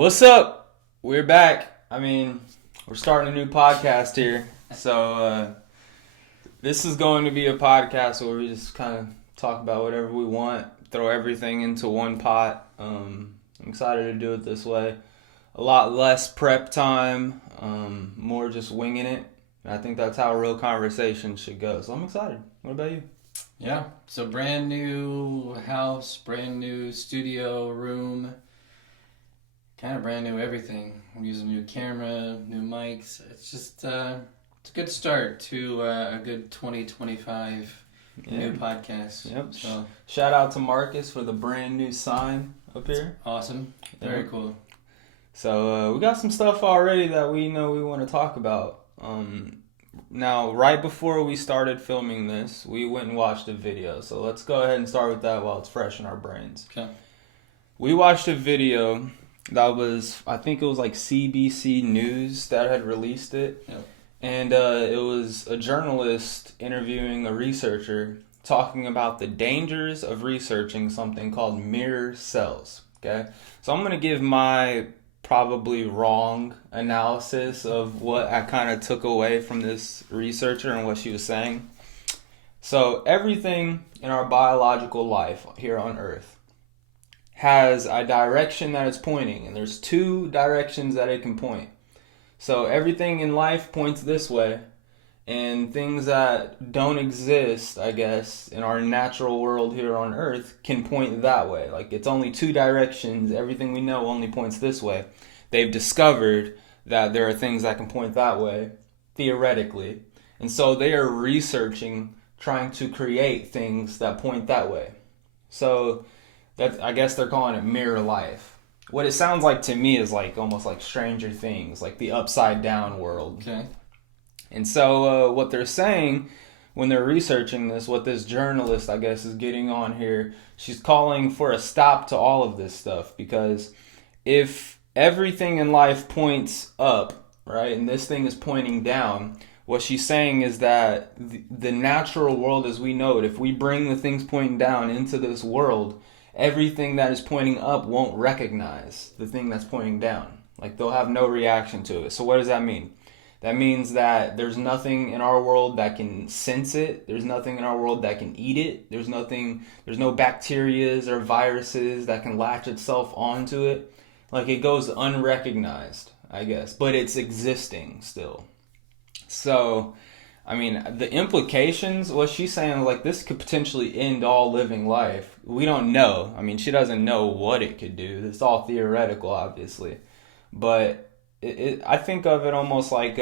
What's up? We're back. We're starting a new podcast here. So, this is going to be a podcast where we just kind of talk about whatever we want, throw everything into one pot. I'm excited to do it this way. A lot less prep time, more just winging it. I think that's how a real conversation should go. So I'm excited. What about you? Yeah, so brand new house, brand new studio room, kind of brand new everything. I'm using a new camera, new mics. It's just, it's a good start to a good 2025 new podcast. Yep. So Shout out to Marcus for the brand new sign up here. awesome. Very cool. So we got some stuff already that we know we want to talk about. Now, right before we started filming this, we went and watched a video. So let's go ahead and start with that while it's fresh in our brains. Okay. We watched a video that was, I think it was like CBC News that had released it. Yep. And it was a journalist interviewing a researcher talking about the dangers of researching something called mirror cells. Okay? So I'm going to give my probably wrong analysis of what I kind of took away from this researcher and what she was saying. So everything in our biological life here on Earth has a direction that it's pointing, and there's two directions that it can point. So everything in life points this way, and things that don't exist, I guess, in our natural world here on Earth can point that way. Like, it's only two directions. Everything we know only points this way. They've discovered that there are things that can point that way, theoretically. And so they are researching, trying to create things that point that way. So I guess they're calling it mirror life. What it sounds like to me is like almost like Stranger Things, like the upside down world. Okay. And so what they're saying when they're researching this, what this journalist, I guess, is getting on here, she's calling for a stop to all of this stuff. Because if everything in life points up, right, and this thing is pointing down, what she's saying is that the natural world as we know it, if we bring the things pointing down into this world, everything that is pointing up won't recognize the thing that's pointing down. Like, they'll have no reaction to it. So what does that mean? That means that there's nothing in our world that can sense it. There's nothing in our world that can eat it. There's no bacterias or viruses that can latch itself onto it. Like, it goes unrecognized, I guess, but it's existing still. So, the implications, what she's saying, like, this could potentially end all living life. We don't know. She doesn't know what it could do. It's all theoretical, obviously. But I think of it almost like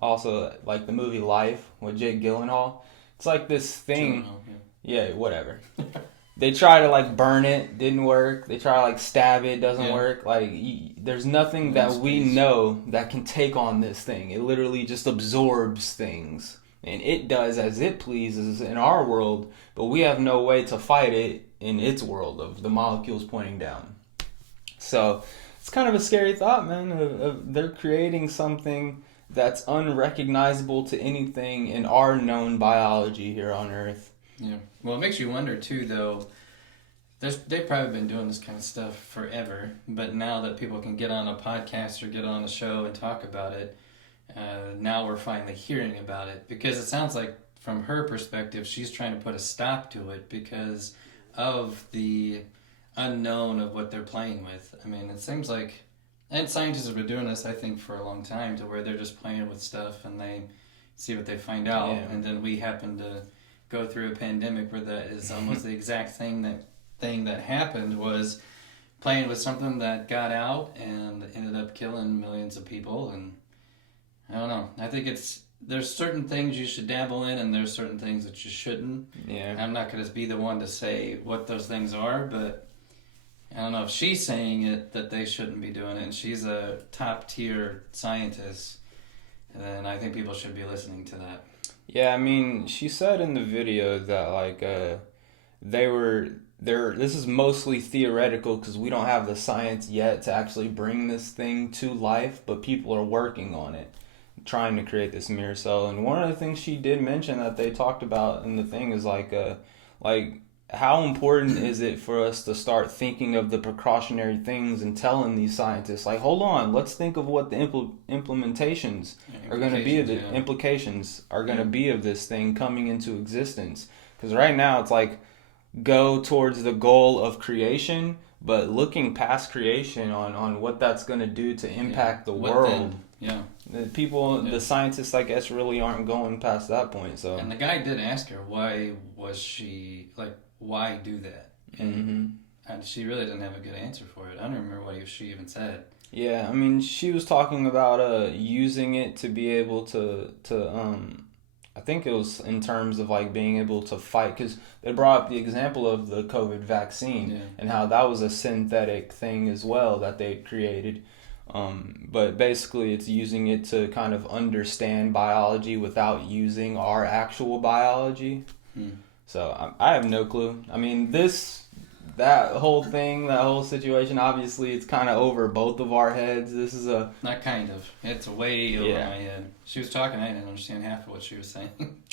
also like the movie Life with Jake Gyllenhaal. It's like this thing. Yeah, whatever. They try to like burn it, didn't work. They try to like stab it, doesn't work. Like, there's nothing that we know that can take on this thing. It literally just absorbs things, and it does as it pleases in our world. But we have no way to fight it in its world of the molecules pointing down. So it's kind of a scary thought, man. They're creating something that's unrecognizable to anything in our known biology here on Earth. Yeah. Well, it makes you wonder, too, though. They've probably been doing this kind of stuff forever, but now that people can get on a podcast or get on a show and talk about it, now we're finally hearing about it. Because it sounds like, from her perspective, she's trying to put a stop to it because of the unknown of what they're playing with. It seems like, and scientists have been doing this, I think, for a long time, to where they're just playing with stuff and they see what they find out, and then we happen to go through a pandemic where that is almost the exact thing that happened, was playing with something that got out and ended up killing millions of people. And I don't know. I think there's certain things you should dabble in, and there's certain things that you shouldn't. Yeah. I'm not going to be the one to say what those things are, but I don't know if she's saying it that they shouldn't be doing it, and she's a top tier scientist, then I think people should be listening to that. Yeah, she said in the video that like this is mostly theoretical because we don't have the science yet to actually bring this thing to life, but people are working on it, trying to create this mirror cell. And one of the things she did mention that they talked about in the thing is like how important is it for us to start thinking of the precautionary things and telling these scientists, like, hold on, let's think of what the implementations are going to be, of the implications are going to be of this thing coming into existence. Because right now it's like, go towards the goal of creation, but looking past creation on what that's going to do to impact the world. Yeah. The people, the scientists, I guess, really aren't going past that point. So. And the guy did ask her, why was she, like, why do that? And she really didn't have a good answer for it. I don't remember what she even said. Yeah, I mean, she was talking about using it to be able to I think it was in terms of like being able to fight, because they brought up the example of the COVID vaccine and how that was a synthetic thing as well that they created. But basically it's using it to kind of understand biology without using our actual biology. So I have no clue. I mean, that whole thing, that whole situation, obviously it's kind of over both of our heads. This is a... Not kind of. It's way over my head. She was talking, I didn't understand half of what she was saying.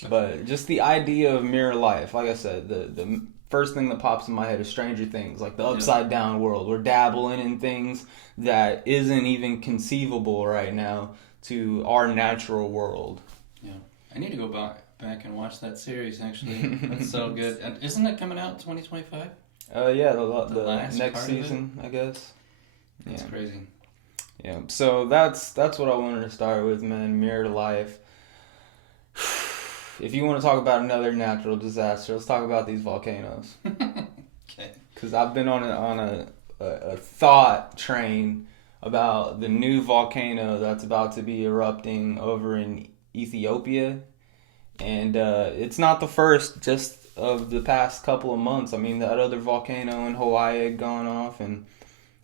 But just the idea of mirror life, like I said, the first thing that pops in my head is Stranger Things, like the upside down world. We're dabbling in things that isn't even conceivable right now to our natural world. Yeah. I need to go back and watch that series, actually. That's so good. And isn't it coming out in 2025? Yeah, the next season, I guess. That's crazy. Yeah, so that's what I wanted to start with, man. Mirror life. If you want to talk about another natural disaster, let's talk about these volcanoes. Okay. Because I've been on a thought train about the new volcano that's about to be erupting over in Ethiopia. And it's not the first just of the past couple of months. I mean, that other volcano in Hawaii had gone off, and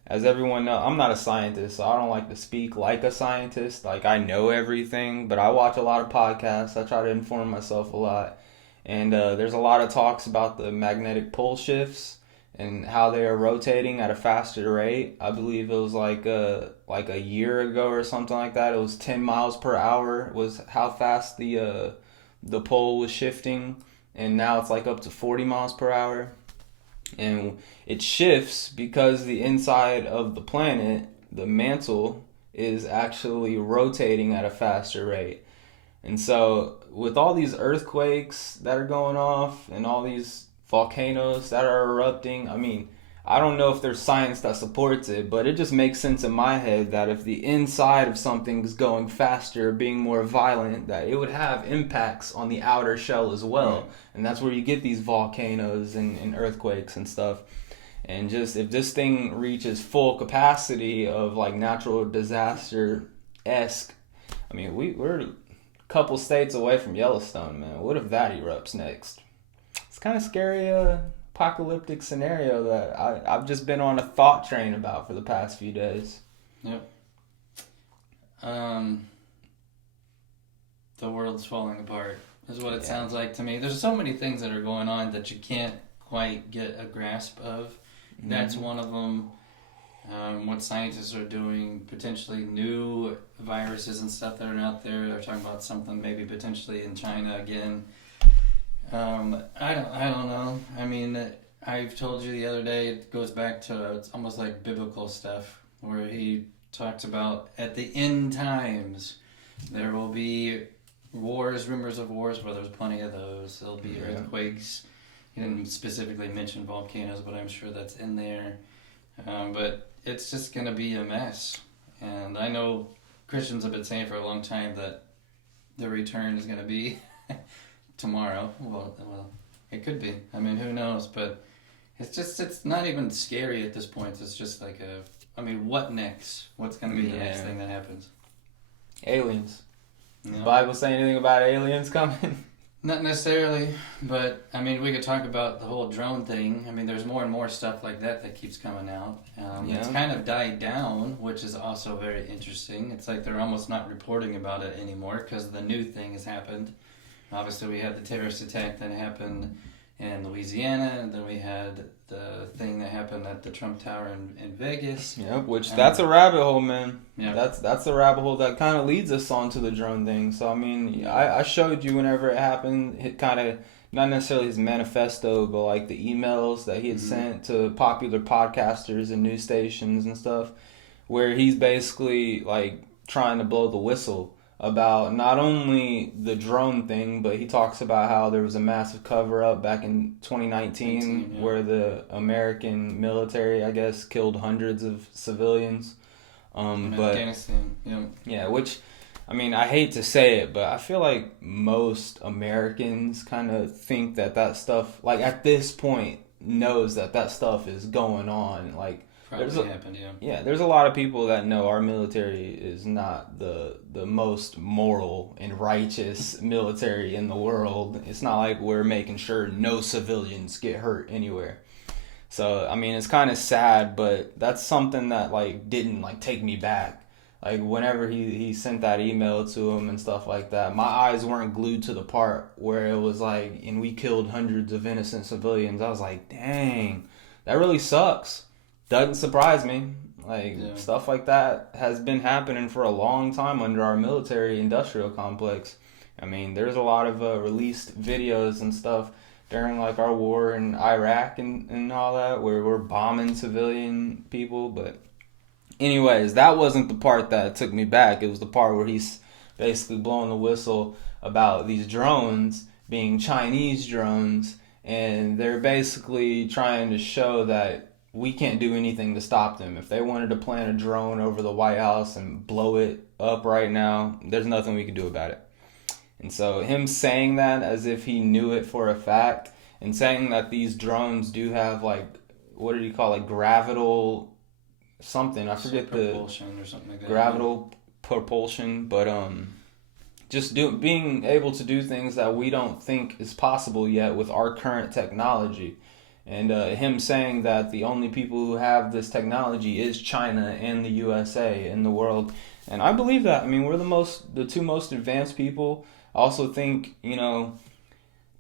as everyone knows, I'm not a scientist, so I don't like to speak like a scientist. Like, I know everything, but I watch a lot of podcasts. I try to inform myself a lot. And there's a lot of talks about the magnetic pole shifts and how they are rotating at a faster rate. I believe it was like a year ago or something like that. It was 10 miles per hour was how fast the pole was shifting. And now it's like up to 40 miles per hour. And it shifts because the inside of the planet, the mantle, is actually rotating at a faster rate. And so with all these earthquakes that are going off and all these volcanoes that are erupting, I mean, I don't know if there's science that supports it, but it just makes sense in my head that if the inside of something is going faster, being more violent, that it would have impacts on the outer shell as well. Right. And that's where you get these volcanoes and earthquakes and stuff. And just if this thing reaches full capacity of like natural disaster-esque, I mean, we're a couple states away from Yellowstone, man. What if that erupts next? It's kind of scary, apocalyptic scenario that I've just been on a thought train about for the past few days. Yep. The world's falling apart is what it sounds like to me. There's so many things that are going on that you can't quite get a grasp of. That's one of them. What scientists are doing, potentially new viruses and stuff that are out there. They're talking about something maybe potentially in China again. I don't know. I mean, I've told you the other day, it goes back to, it's almost like biblical stuff, where he talks about at the end times, there will be wars, rumors of wars, where there's plenty of those. There'll be earthquakes. He didn't specifically mention volcanoes, but I'm sure that's in there. But it's just going to be a mess. And I know Christians have been saying for a long time that the return is going to be tomorrow. Well, it could be. I mean, who knows? But it's not even scary at this point. It's just like what next? What's going to be the next thing that happens? Aliens. Does the Bible say anything about aliens coming? Not necessarily, but I mean, we could talk about the whole drone thing. I mean, there's more and more stuff like that keeps coming out. It's kind of died down, which is also very interesting. It's like they're almost not reporting about it anymore because the new thing has happened. Obviously, we had the terrorist attack that happened in Louisiana, and then we had the thing that happened at the Trump Tower in Vegas. Yep, that's a rabbit hole, man. Yeah. That's the rabbit hole that kind of leads us onto the drone thing. So, I mean, I showed you whenever it happened, it kind of not necessarily his manifesto, but like the emails that he had sent to popular podcasters and news stations and stuff, where he's basically like trying to blow the whistle about not only the drone thing, but he talks about how there was a massive cover up back in 2019 where the American military, I guess, killed hundreds of civilians. But Afghanistan, yeah, which, I mean, I hate to say it, but I feel like most Americans kind of think that that stuff, like at this point, knows that that stuff is going on. Like, probably happened, yeah. yeah, there's a lot of people that know our military is not the most moral and righteous military in the world. It's not like we're making sure no civilians get hurt anywhere. So, I mean, it's kind of sad, but that's something that, like, didn't, like, take me back. Like, whenever he sent that email to him and stuff like that, my eyes weren't glued to the part where it was like, and we killed hundreds of innocent civilians. I was like, dang, that really sucks. Doesn't surprise me. Like, stuff like that has been happening for a long time under our military industrial complex. I mean, there's a lot of released videos and stuff during like our war in Iraq and all that, where we're bombing civilian people. But anyways, that wasn't the part that took me back. It was the part where he's basically blowing the whistle about these drones being Chinese drones, and they're basically trying to show that we can't do anything to stop them. If they wanted to plant a drone over the White House and blow it up right now, there's nothing we can do about it. And so him saying that as if he knew it for a fact, and saying that these drones do have like, what did he call it, gravital something, I forget the propulsion or something like that. Gravital propulsion, but just being able to do things that we don't think is possible yet with our current technology. And him saying that the only people who have this technology is China and the USA in the world. And I believe that. I mean, we're the two most advanced people. I also think, you know,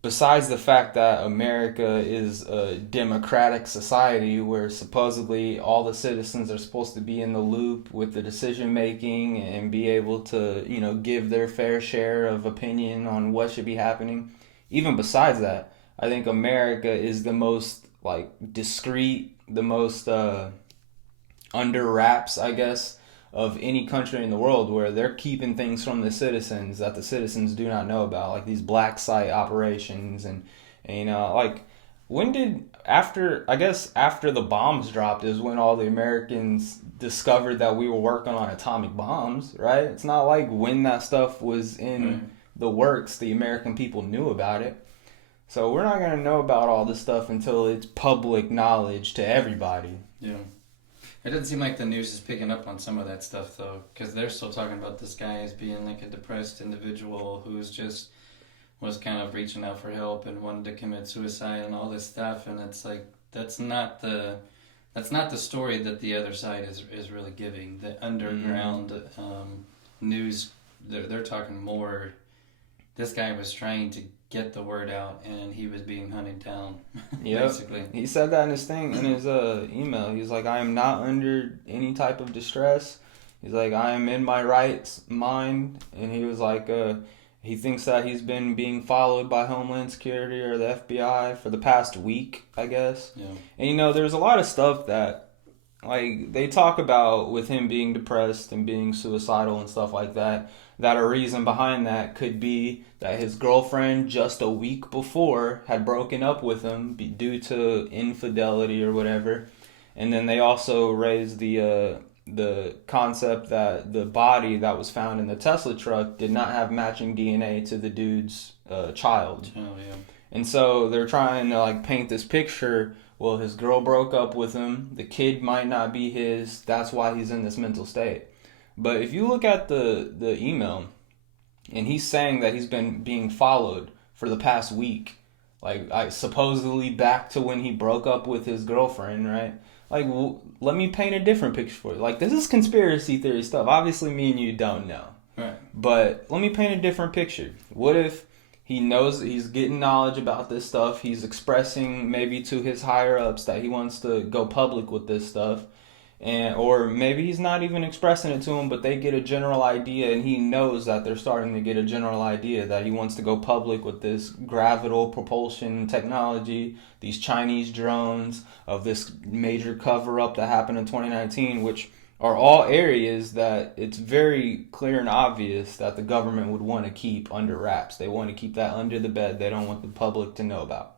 besides the fact that America is a democratic society where supposedly all the citizens are supposed to be in the loop with the decision making and be able to, you know, give their fair share of opinion on what should be happening. Even besides that, I think America is the most like discreet, the most under wraps, I guess, of any country in the world, where they're keeping things from the citizens that the citizens do not know about, like these black site operations and you know, like when did after the bombs dropped is when all the Americans discovered that we were working on atomic bombs, right? It's not like when that stuff was in the works, the American people knew about it. So we're not going to know about all this stuff until it's public knowledge to everybody. Yeah. It doesn't seem like the news is picking up on some of that stuff, though, because they're still talking about this guy as being like a depressed individual who's just was kind of reaching out for help and wanted to commit suicide and all this stuff. And it's like, that's not the story that the other side is really giving. The underground news, they're talking more. This guy was trying to get the word out, and he was being hunted down. Yep. Basically, he said that in his email. He's like, I am not under any type of distress. He's like, I am in my right mind, and he was like, he thinks that he's been being followed by Homeland Security or the FBI for the past week, I guess. Yeah. And you know, there's a lot of stuff that like they talk about with him being depressed and being suicidal and stuff like that. That a reason behind that could be that his girlfriend just a week before had broken up with him due to infidelity or whatever. And then they also raised the concept that the body that was found in the Tesla truck did not have matching DNA to the dude's child. Oh, yeah. And so they're trying to like paint this picture. Well, his girl broke up with him. The kid might not be his. That's why he's in this mental state. But if you look at the email, and he's saying that he's been being followed for the past week, like supposedly back to when he broke up with his girlfriend, right? Like, let me paint a different picture for you. Like, this is conspiracy theory stuff. Obviously, me and you don't know. Right. But let me paint a different picture. What if he knows that he's getting knowledge about this stuff, he's expressing maybe to his higher ups that he wants to go public with this stuff, and or maybe he's not even expressing it to them, but they get a general idea, and he knows that they're starting to get a general idea that he wants to go public with this gravital propulsion technology, these Chinese drones, of this major cover up that happened in 2019, which are all areas that it's very clear and obvious that the government would want to keep under wraps. They want to keep that under the bed. They don't want the public to know about.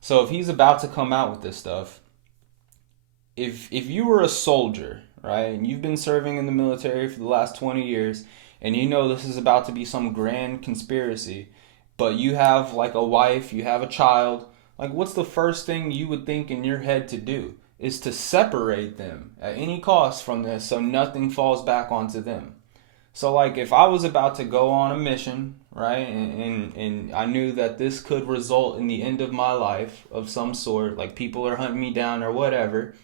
So if he's about to come out with this stuff, if you were a soldier, right, and you've been serving in the military for the last 20 years, and you know this is about to be some grand conspiracy, but you have like a wife, you have a child, like what's the first thing you would think in your head to do? Is to separate them at any cost from this so nothing falls back onto them. So like if I was about to go on a mission, right, and I knew that this could result in the end of my life of some sort, like people are hunting me down or whatever,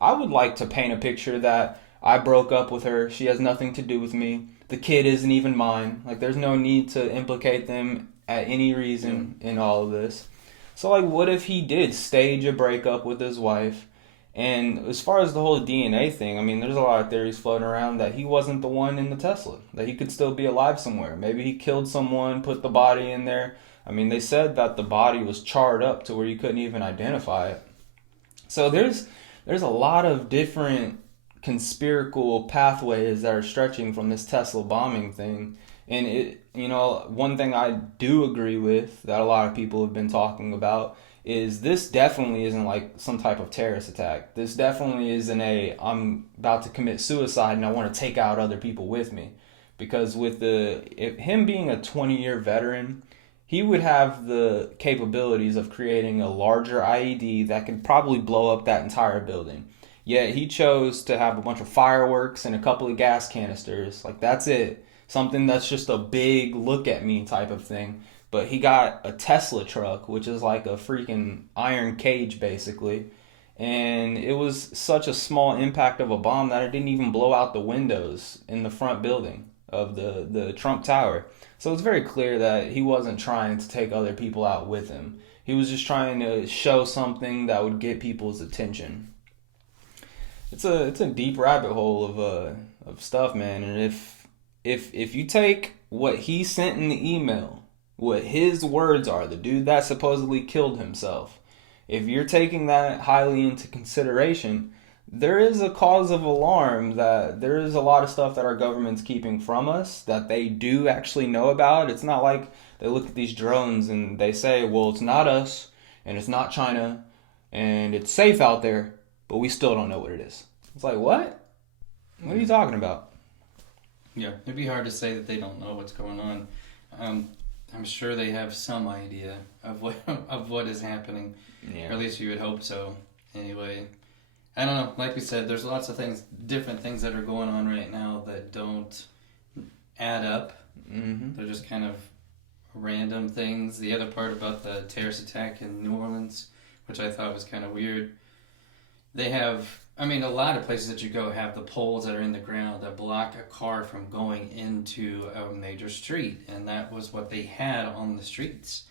I would like to paint a picture that I broke up with her, she has nothing to do with me, the kid isn't even mine, like there's no need to implicate them at any reason in all of this. So like what if he did stage a breakup with his wife? And as far as the whole DNA thing, I mean, there's a lot of theories floating around that he wasn't the one in the Tesla, that he could still be alive somewhere. Maybe he killed someone, put the body in there. I mean, they said that the body was charred up to where you couldn't even identify it. So there's a lot of different conspiratorial pathways that are stretching from this Tesla bombing thing. And one thing I do agree with that a lot of people have been talking about is this definitely isn't like some type of terrorist attack. This definitely isn't I'm about to commit suicide and I want to take out other people with me. Because with him being a 20-year veteran, he would have the capabilities of creating a larger IED that could probably blow up that entire building. Yet he chose to have a bunch of fireworks and a couple of gas canisters. Like that's it. Something that's just a big look at me type of thing. But he got a Tesla truck, which is like a freaking iron cage, basically. And it was such a small impact of a bomb that it didn't even blow out the windows in the front building of the Trump Tower. So it's very clear that he wasn't trying to take other people out with him. He was just trying to show something that would get people's attention. It's a deep rabbit hole of stuff, man. And if you take what he sent in the email, what his words are, the dude that supposedly killed himself, if you're taking that highly into consideration, there is a cause of alarm that there is a lot of stuff that our government's keeping from us that they do actually know about. It's not like they look at these drones and they say, well, it's not us and it's not China and it's safe out there, but we still don't know what it is. It's like, what? What are you talking about? Yeah, it'd be hard to say that they don't know what's going on. I'm sure they have some idea of what is happening. Yeah. Or at least you would hope so. Anyway, I don't know. Like we said, there's lots of different things that are going on right now that don't add up. Mm-hmm. They're just kind of random things. The other part about the terrorist attack in New Orleans, which I thought was kind of weird, they have, I mean, a lot of places that you go have the poles that are in the ground that block a car from going into a major street. And that was what they had on the streets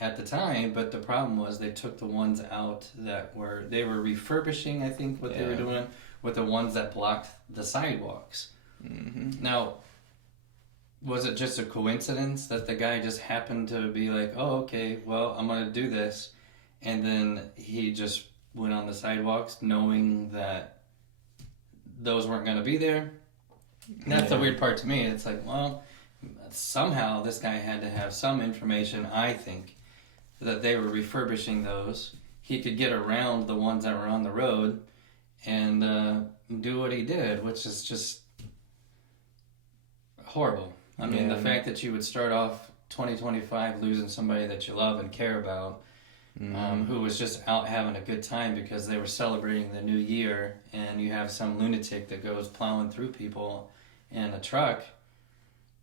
at the time. But the problem was they took the ones out they were refurbishing, I think, what they were doing with the ones that blocked the sidewalks. Mm-hmm. Now, was it just a coincidence that the guy just happened to be like, oh, okay, well, I'm going to do this. And then he just went on the sidewalks knowing that those weren't going to be there. And that's the weird part to me. It's like, well, somehow this guy had to have some information, I think, that they were refurbishing those. He could get around the ones that were on the road and do what he did, which is just horrible. I mean, the fact that you would start off 2025 losing somebody that you love and care about, who was just out having a good time because they were celebrating the new year, and you have some lunatic that goes plowing through people in a truck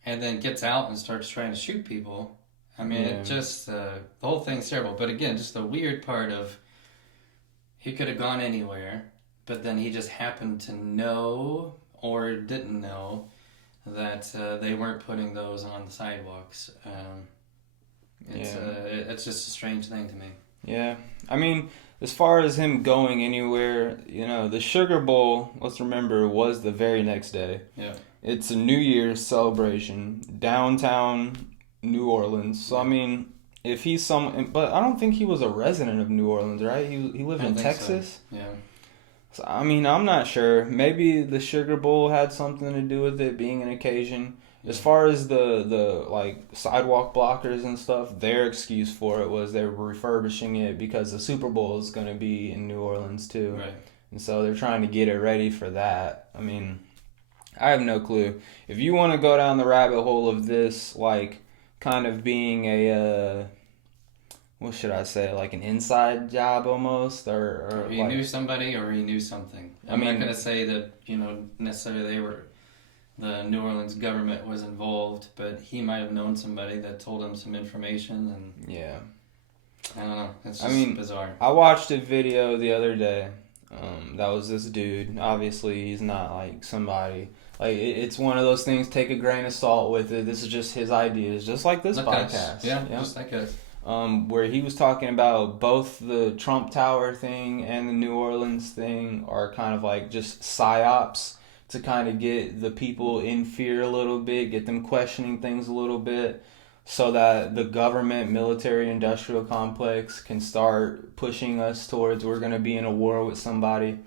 and then gets out and starts trying to shoot people. I mean, it just, the whole thing's terrible. But again, just the weird part of he could have gone anywhere, but then he just happened to know or didn't know that they weren't putting those on the sidewalks. It's just a strange thing to me. Yeah. I mean, as far as him going anywhere, the Sugar Bowl, let's remember, was the very next day. Yeah. It's a New Year's celebration, downtown New Orleans. So, I mean, if he's but I don't think he was a resident of New Orleans, right? He lived I in don't think Texas. So. Yeah. So, I mean, I'm not sure. Maybe the Sugar Bowl had something to do with it being an occasion. As far as the like sidewalk blockers and stuff, their excuse for it was they were refurbishing it because the Super Bowl is going to be in New Orleans too. Right. And so they're trying to get it ready for that. I mean, I have no clue. If you want to go down the rabbit hole of this, like, kind of being a, what should I say, like an inside job almost, or He like, knew somebody or he knew something. I'm not going to say that, necessarily the New Orleans government was involved, but he might have known somebody that told him some information, and yeah. I don't know. It's just bizarre. I watched a video the other day. That was this dude. Obviously, he's not like somebody. Like, it's one of those things. Take a grain of salt with it. This is just his ideas, just like this podcast. Yeah, just like us. Where he was talking about both the Trump Tower thing and the New Orleans thing are kind of like just psyops to kind of get the people in fear a little bit, get them questioning things a little bit, so that the government military industrial complex can start pushing us towards we're going to be in a war with somebody.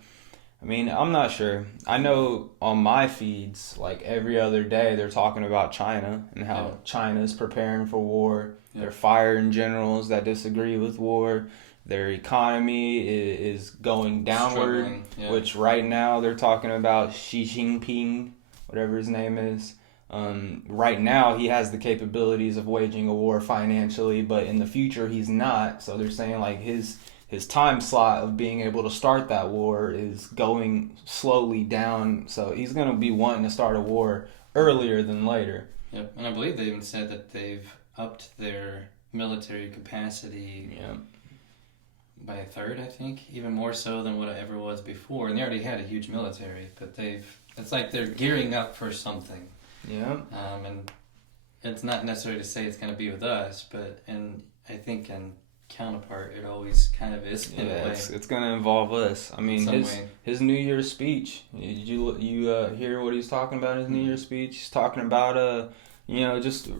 I mean, I'm not sure. I know on my feeds, like every other day, they're talking about China and how China is preparing for war. Yeah. They're firing generals that disagree with war. Their economy is going downward, which right now they're talking about Xi Jinping, whatever his name is. Right now he has the capabilities of waging a war financially, but in the future he's not. So they're saying like his time slot of being able to start that war is going slowly down. So he's going to be wanting to start a war earlier than later. Yep, and I believe they even said that they've upped their military capacity. Yeah. By a third, I think, even more so than what it ever was before. And they already had a huge military, but it's like they're gearing up for something. Yeah. And it's not necessarily to say it's going to be with us, but I think in counterpart, it always kind of is in a way. It's going to involve us. I mean, his New Year's speech. Did you hear what he's talking about in his New Year's speech? He's talking about just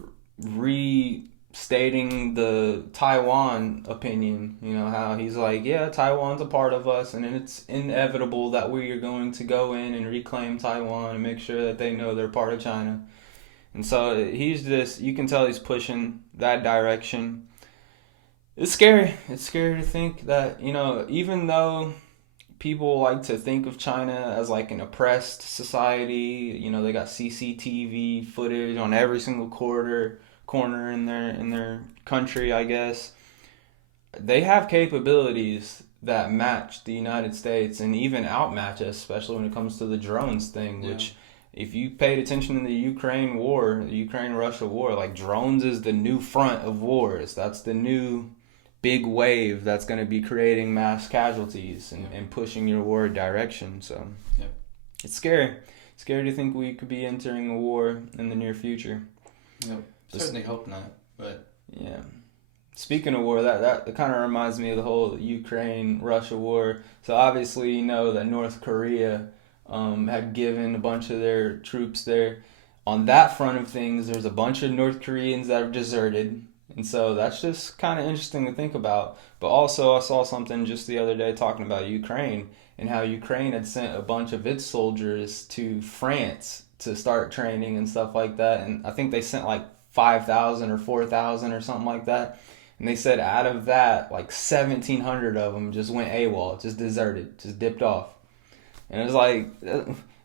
stating the Taiwan opinion, how he's like, yeah, Taiwan's a part of us, and it's inevitable that we are going to go in and reclaim Taiwan and make sure that they know they're part of China. And so you can tell he's pushing that direction. It's scary. It's scary to think that, even though people like to think of China as like an oppressed society, they got CCTV footage on every single corner in their country, I guess. They have capabilities that match the United States and even outmatch us, especially when it comes to the drones thing, which if you paid attention in the Ukraine-Russia war, like drones is the new front of wars. That's the new big wave that's going to be creating mass casualties and pushing your war direction. So it's scary. It's scary to think we could be entering a war in the near future. Yep. Certainly hope not, but yeah. Speaking of war, that kind of reminds me of the whole Ukraine-Russia war. So obviously, you know that North Korea had given a bunch of their troops there. On that front of things, there's a bunch of North Koreans that have deserted. And so that's just kind of interesting to think about. But also, I saw something just the other day talking about Ukraine and how Ukraine had sent a bunch of its soldiers to France to start training and stuff like that. And I think they sent like 5,000 or 4,000 or something like that. And they said out of that, like 1,700 of them just went AWOL, just deserted, just dipped off. And it was like,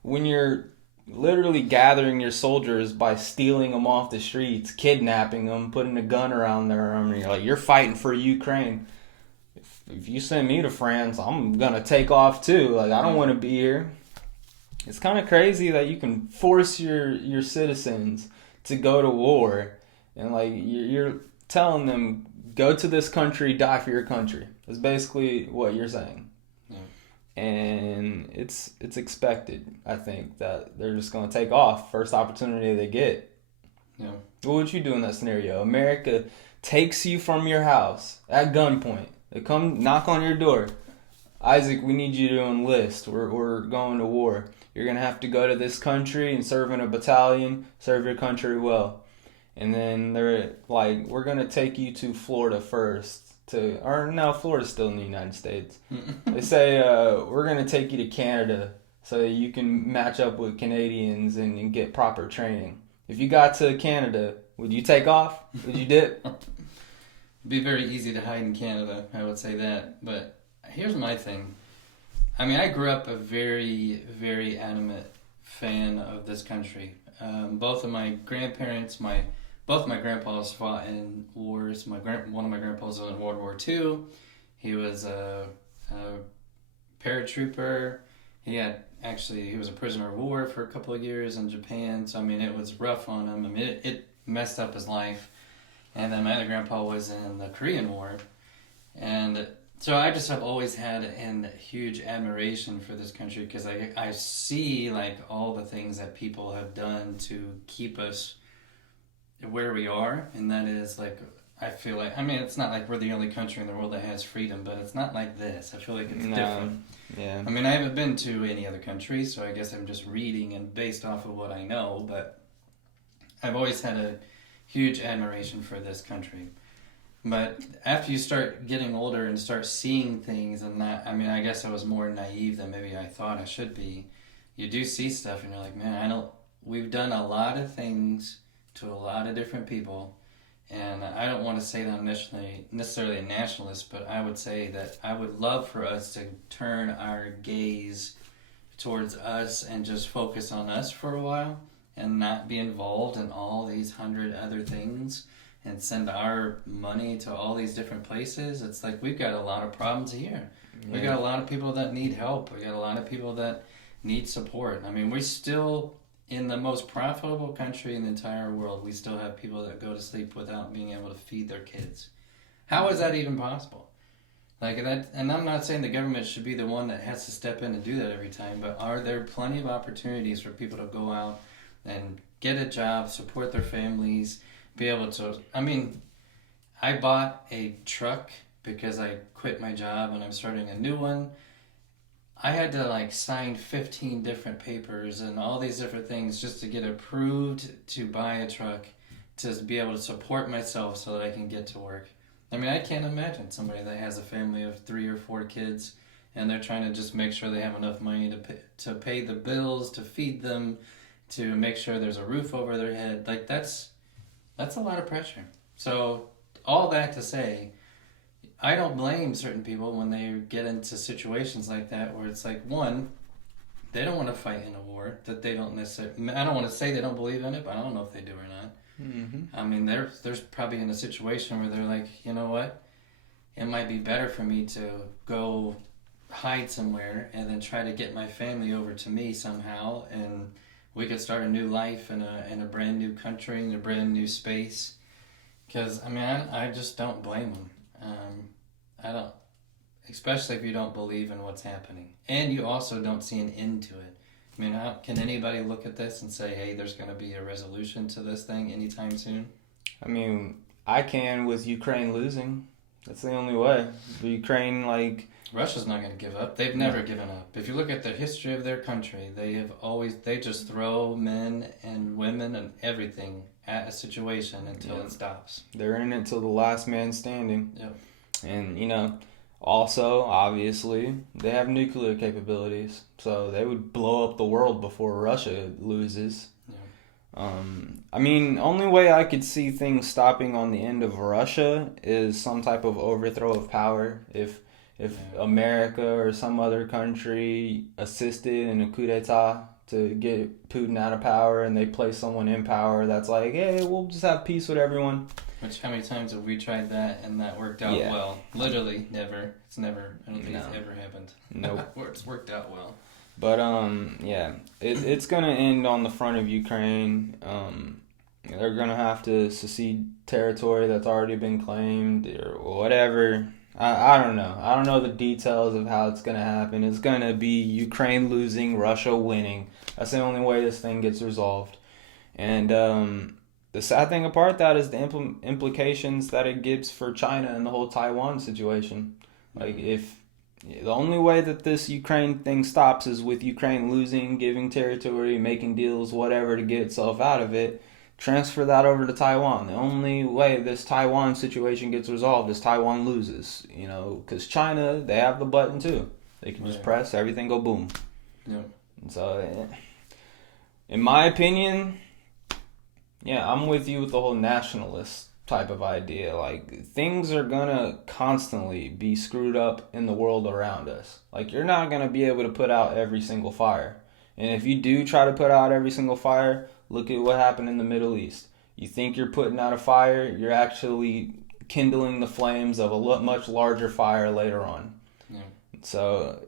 when you're literally gathering your soldiers by stealing them off the streets, kidnapping them, putting a gun around their arm, and you're like, you're fighting for Ukraine. If you send me to France, I'm going to take off too. Like, I don't want to be here. It's kind of crazy that you can force your citizens to go to war. And, like, you're telling them, go to this country, die for your country. That's basically what you're saying. Yeah. And it's expected, I think, that they're just going to take off first opportunity they get. Yeah. What would you do in that scenario? America takes you from your house at gunpoint. They come knock on your door. Isaac, we need you to enlist. We're going to war. You're going to have to go to this country and serve in a battalion, serve your country well. And then they're like, we're going to take you to Florida first. Or no, Florida's still in the United States. They say, we're going to take you to Canada so that you can match up with Canadians and get proper training. If you got to Canada, would you take off? Would you dip? It'd be very easy to hide in Canada, I would say that. But here's my thing. I mean, I grew up a very, very adamant fan of this country. Both of my grandparents, both my grandpas fought in wars. One of my grandpas was in World War II. He was a paratrooper. He was a prisoner of war for a couple of years in Japan. So I mean, it was rough on him. I mean, it messed up his life. And then my other grandpa was in the Korean War, and so I just have always had a huge admiration for this country because I see like all the things that people have done to keep us where we are, and that is like, I feel like, I mean, it's not like we're the only country in the world that has freedom, but it's not like this. I feel like it's different. Yeah. I mean, I haven't been to any other countries, so I guess I'm just reading and based off of what I know, but I've always had a huge admiration for this country. But after you start getting older and start seeing things and that, I mean, I guess I was more naive than maybe I thought I should be. You do see stuff and you're like, man, we've done a lot of things to a lot of different people. And I don't want to say that I'm necessarily a nationalist, but I would say that I would love for us to turn our gaze towards us and just focus on us for a while and not be involved in all these 100 other things and send our money to all these different places. It's like we've got a lot of problems here. Yeah. We got a lot of people that need help. We got a lot of people that need support. I mean, we're still in the most profitable country in the entire world. We still have people that go to sleep without being able to feed their kids. How is that even possible? Like that, and I'm not saying the government should be the one that has to step in and do that every time, but are there plenty of opportunities for people to go out and get a job, support their families, be able to, I mean, I bought a truck because I quit my job and I'm starting a new one. I had to like sign 15 different papers and all these different things just to get approved to buy a truck to be able to support myself so that I can get to work. I mean, I can't imagine somebody that has a family of 3 or 4 kids and they're trying to just make sure they have enough money to pay the bills, to feed them, to make sure there's a roof over their head. Like that's a lot of pressure. So all that to say, I don't blame certain people when they get into situations like that where it's like, one, they don't want to fight in a war that they don't necessarily, I don't want to say they don't believe in it, but I don't know if they do or not. Mm-hmm. I mean, there's probably in a situation where they're like, you know what, it might be better for me to go hide somewhere and then try to get my family over to me somehow, and we could start a new life in a brand new country, in a brand new space. Because, I mean, I just don't blame them. I don't, especially if you don't believe in what's happening. And you also don't see an end to it. I mean, can anybody look at this and say, hey, there's going to be a resolution to this thing anytime soon? I mean, I can with Ukraine losing. That's the only way. Ukraine, like... Russia's not going to give up. They've never given up. If you look at the history of their country, they just throw men and women and everything at a situation until it stops. They're in it till the last man standing. Yep. And, also, obviously, they have nuclear capabilities. So they would blow up the world before Russia loses. Yeah. I mean, only way I could see things stopping on the end of Russia is some type of overthrow of power. If America or some other country assisted in a coup d'etat to get Putin out of power and they place someone in power that's like, hey, we'll just have peace with everyone. Which, how many times have we tried that and that worked out well? Literally never. It's never, I don't think it's ever happened. Nope. Where it's worked out well. But, it's going to end on the front of Ukraine. They're going to have to secede territory that's already been claimed or whatever. I don't know. I don't know the details of how it's going to happen. It's going to be Ukraine losing, Russia winning. That's the only way this thing gets resolved. And the sad thing about that is the implications that it gives for China and the whole Taiwan situation. Like, if The only way that this Ukraine thing stops is with Ukraine losing, giving territory, making deals, whatever, to get itself out of it. Transfer that over to Taiwan. The only way this Taiwan situation gets resolved is Taiwan loses. Because China, they have the button too. They can just press, everything go boom. Yeah. And so, in my opinion, yeah, I'm with you with the whole nationalist type of idea. Like, things are gonna constantly be screwed up in the world around us. Like, you're not gonna be able to put out every single fire. And if you do try to put out every single fire, look at what happened in the Middle East. You think you're putting out a fire, you're actually kindling the flames of a much larger fire later on. Yeah. So,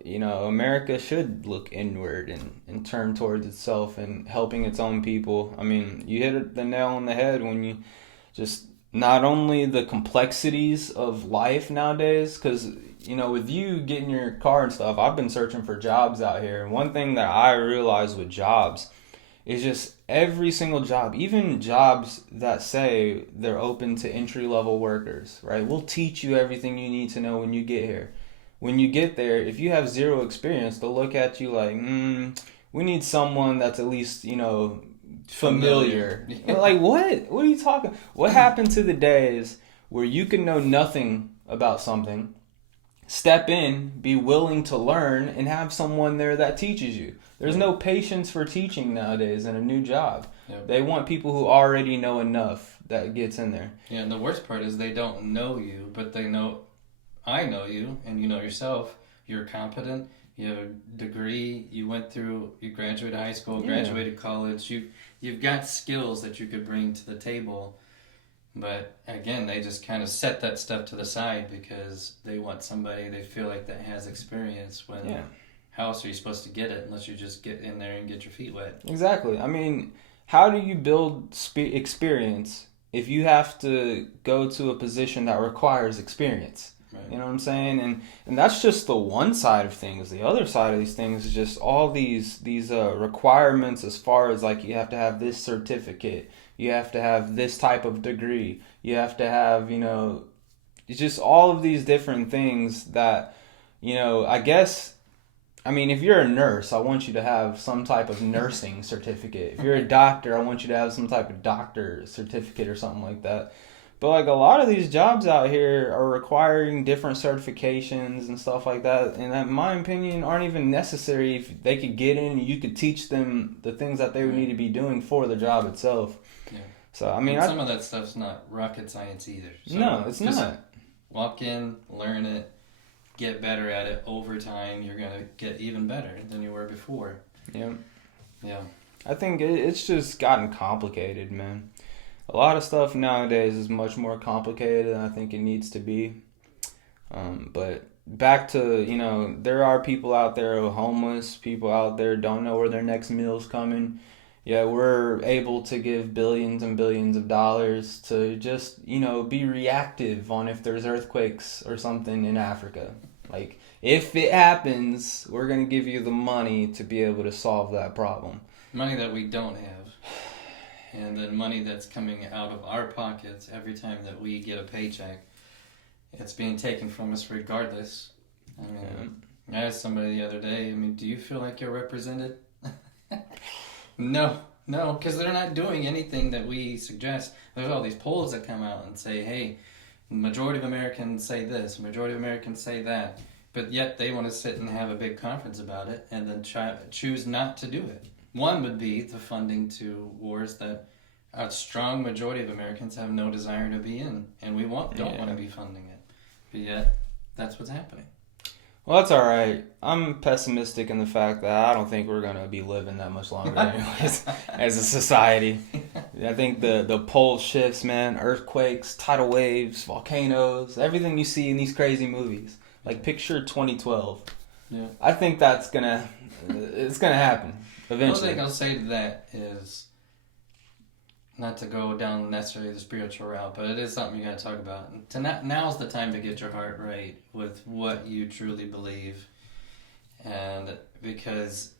America should look inward and turn towards itself and helping its own people. I mean, you hit the nail on the head when you just not only the complexities of life nowadays, because, with you getting your car and stuff, I've been searching for jobs out here. And one thing that I realized with jobs is just every single job, even jobs that say they're open to entry level workers, right? We'll teach you everything you need to know when you get here. When you get there, if you have zero experience, they'll look at you like, we need someone that's at least, familiar. Like, what? What are you talking? What happened to the days where you can know nothing about something, step in, be willing to learn, and have someone there that teaches you? There's no patience for teaching nowadays in a new job. Yep. They want people who already know enough that gets in there. Yeah, and the worst part is they don't know you, but they know I know you, and you know yourself. You're competent. You have a degree. You graduated high school, graduated college. You've got skills that you could bring to the table. But again, they just kind of set that stuff to the side because they want somebody they feel like that has experience. How else are you supposed to get it unless you just get in there and get your feet wet? Exactly. I mean, how do you build experience if you have to go to a position that requires experience? Right. You know what I'm saying? And that's just the one side of things. The other side of these things is just all these requirements as far as, like, you have to have this certificate, you have to have this type of degree, you have to have, it's just all of these different things that, I mean, if you're a nurse, I want you to have some type of nursing certificate. If you're a doctor, I want you to have some type of doctor certificate or something like that. But, like, a lot of these jobs out here are requiring different certifications and stuff like that, and in my opinion aren't even necessary. If they could get in, you could teach them the things that they would need to be doing for the job itself. Yeah. So, I mean, some of that stuff's not rocket science either. So no, it's not. Walk in, learn it, get better at it. Over time, you're going to get even better than you were before. Yeah. Yeah. I think it's just gotten complicated, man. A lot of stuff nowadays is much more complicated than I think it needs to be. But back to, there are people out there who are homeless, people out there don't know where their next meal's coming. Yeah, we're able to give billions and billions of dollars to just, be reactive on if there's earthquakes or something in Africa. Like, if it happens, we're going to give you the money to be able to solve that problem. Money that we don't have. And then money that's coming out of our pockets every time that we get a paycheck. It's being taken from us regardless. I mean, I asked somebody the other day, do you feel like you're represented? No, because they're not doing anything that we suggest. There's all these polls that come out and say, hey, majority of Americans say this, majority of Americans say that. But yet they want to sit and have a big conference about it and then choose not to do it. One would be the funding to wars that a strong majority of Americans have no desire to be in, and we don't want to be funding it. But yet, that's what's happening. Well, that's all right. I'm pessimistic in the fact that I don't think we're going to be living that much longer anyways as a society. I think the pole shifts, man, earthquakes, tidal waves, volcanoes, everything you see in these crazy movies. Like, picture 2012. Yeah. I think it's going to happen. Eventually. The thing I'll say to that is, not to go down necessarily the spiritual route, but it is something you got to talk about. Now's the time to get your heart right with what you truly believe, and because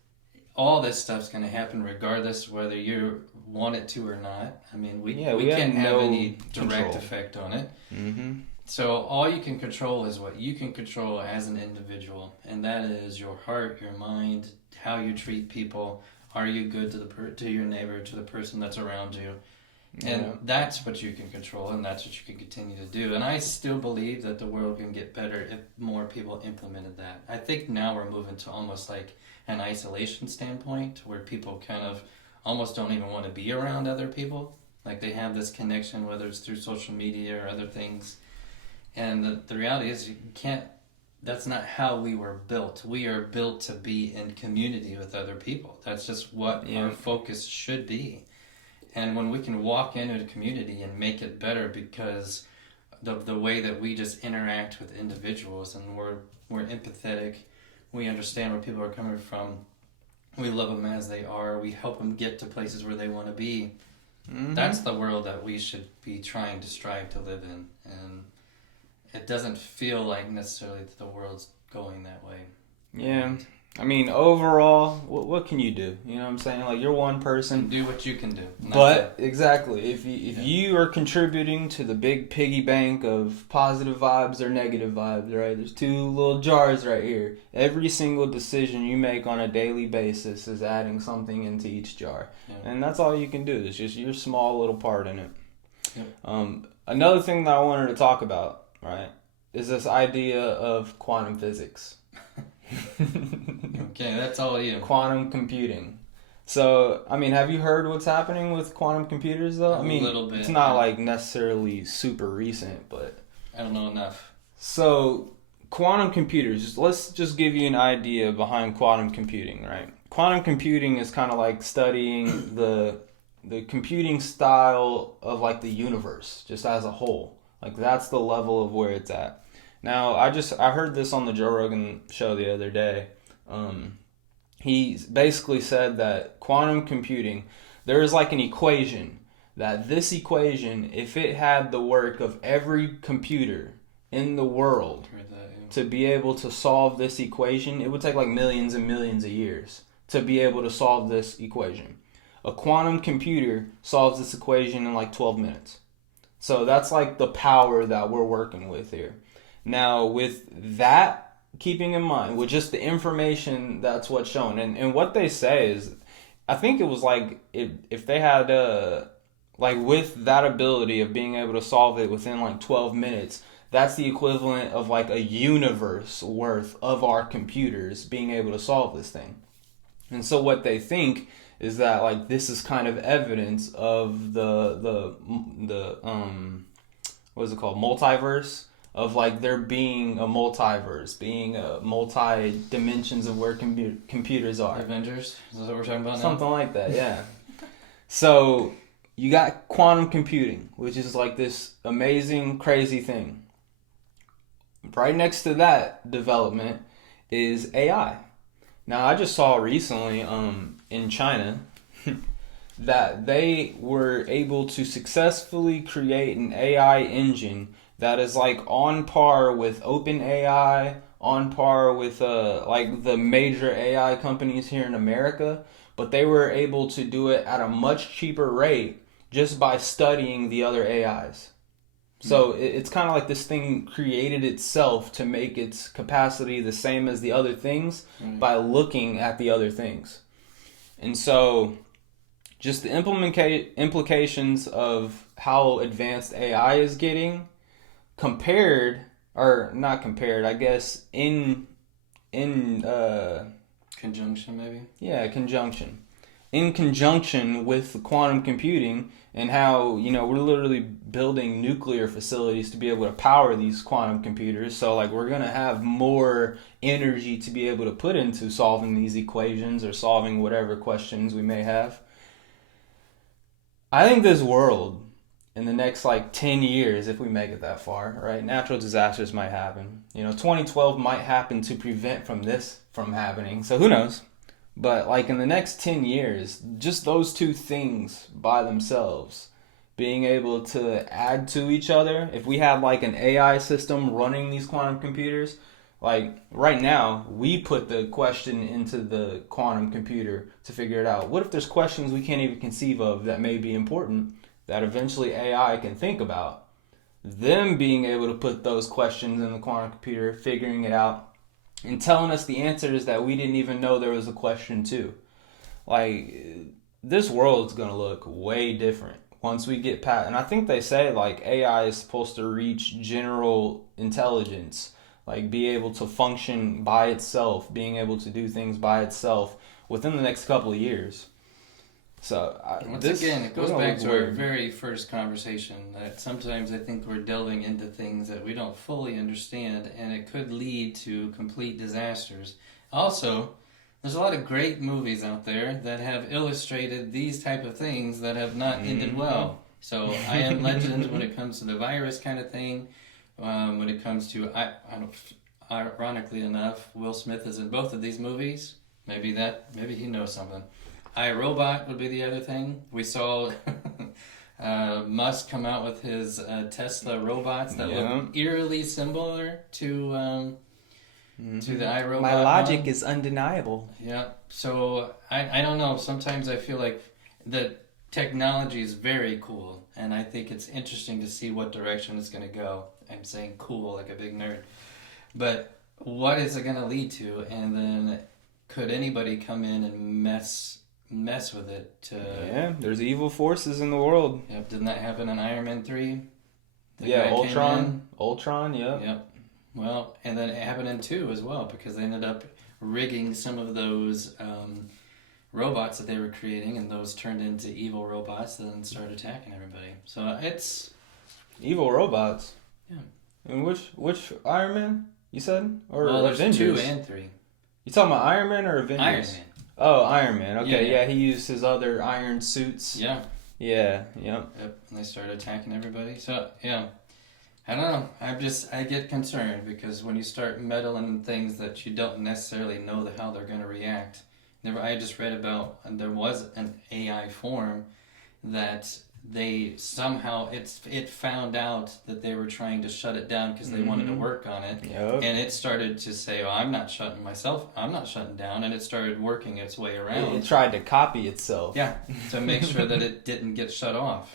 all this stuff's going to happen regardless whether you want it to or not. I mean, we can't have any direct effect on it. Mm-hmm. So all you can control is what you can control as an individual, and that is your heart, your mind, how you treat people. Are you good to to your neighbor, to the person that's around you? And Yeah. that's what you can control, and that's what you can continue to do. And I still believe that the world can get better if more people implemented that. I think now we're moving to almost like an isolation standpoint where people kind of almost don't even want to be around other people. Like they have this connection, whether it's through social media or other things. And the reality is, you can't, that's not how we were built. We are built to be in community with other people. That's just what Yeah. our focus should be. And when we can walk into a community and make it better because of the way that we just interact with individuals, and we're empathetic, we understand where people are coming from, we love them as they are, we help them get to places where they want to be. Mm-hmm. That's the world that we should be trying to strive to live in. And it doesn't feel like necessarily that the world's going that way. Yeah. I mean, overall, what can you do? You know what I'm saying? Like, you're one person. Do what you can do. But exactly, if you are contributing to the big piggy bank of positive vibes or negative vibes, right? There's two little jars right here. Every single decision you make on a daily basis is adding something into each jar, and that's all you can do. It's just your small little part in it. Another thing that I wanted to talk about, right, is this idea of quantum physics. Okay, that's all you. Quantum computing. So, I mean, have you heard what's happening with quantum computers, though? I mean, a little bit. It's not like necessarily super recent, but I don't know enough. so quantum computers. Let's just give you an idea behind quantum computing, right? Quantum computing is kind of like studying the computing style of like the universe, just as a whole. Like that's the level of where it's at. Now, I heard this on the Joe Rogan show the other day. He basically said that quantum computing, there is like an equation, that this equation, if it had the work of every computer in the world Heard that, yeah. to be able to solve this equation, it would take like millions and millions of years to be able to solve this equation. A quantum computer solves this equation in like 12 minutes. So that's like the power that we're working with here. Now, with that keeping in mind, with just the information that's what's shown, and what they say is, I think it was like if they had like with that ability of being able to solve it within like 12 minutes, that's the equivalent of like a universe worth of our computers being able to solve this thing. And so what they think is that like this is kind of evidence of the what is it called, multiverse, of like there being a multiverse, being a multi dimensions of where computers are. Avengers? Is that what we're talking about now? Something like that, yeah. So you got quantum computing, which is like this amazing, crazy thing. Right next to that development is AI. Now, I just saw recently in China that they were able to successfully create an AI engine that is like on par with OpenAI, on par with like the major AI companies here in America, but they were able to do it at a much cheaper rate just by studying the other AIs. So it's kind of like this thing created itself to make its capacity the same as the other things by looking at the other things. And so just the implications of how advanced AI is getting compared, or not compared, I guess, in conjunction, maybe? Yeah, conjunction. In conjunction with the quantum computing and how, we're literally building nuclear facilities to be able to power these quantum computers. So, like, we're going to have more energy to be able to put into solving these equations or solving whatever questions we may have. I think this world, in the next, 10 years, if we make it that far, right, natural disasters might happen. 2012 might happen to prevent this from happening. So, who knows? But in the next 10 years, just those two things by themselves, being able to add to each other, if we had an AI system running these quantum computers, right now, we put the question into the quantum computer to figure it out. What if there's questions we can't even conceive of that may be important that eventually AI can think about? them being able to put those questions in the quantum computer, figuring it out, and telling us the answers that we didn't even know there was a question to. Like, this world's gonna look way different once we get past. And I think they say like AI is supposed to reach general intelligence, like be able to function by itself, being able to do things by itself within the next couple of years. So Once again, it goes back to our very first conversation that sometimes I think we're delving into things that we don't fully understand, and it could lead to complete disasters. Also, there's a lot of great movies out there that have illustrated these type of things that have not ended well. So I Am Legend when it comes to the virus kind of thing. When it comes to, ironically enough, Will Smith is in both of these movies. Maybe he knows something. iRobot would be the other thing. We saw Musk come out with his Tesla robots that look eerily similar to the iRobot. My logic is undeniable. Yeah. So I don't know. Sometimes I feel like the technology is very cool, and I think it's interesting to see what direction it's going to go. I'm saying cool like a big nerd. But what is it going to lead to? And then could anybody come in and mess with it? Yeah, there's evil forces in the world. Yep. Didn't that happen in Iron Man 3? Ultron, yep. Yep. Well, and then it happened in 2 as well, because they ended up rigging some of those robots that they were creating, and those turned into evil robots that then started attacking everybody. So it's... Evil robots? Yeah. And which Iron Man, you said? Or there's Avengers? 2 and 3. You talking about Iron Man or Avengers? Iron Man. Oh, Iron Man. Okay, Yeah. yeah, he used his other iron suits. Yeah. Yeah, yep. Yep, and they started attacking everybody. So, yeah. I don't know. I get concerned because when you start meddling in things that you don't necessarily know how they're going to react. I just read about, and there was an AI form that they somehow, it found out that they were trying to shut it down because they wanted to work on it. Yep. And it started to say, I'm not shutting down. And it started working its way around. It tried to copy itself. Yeah, to make sure that it didn't get shut off.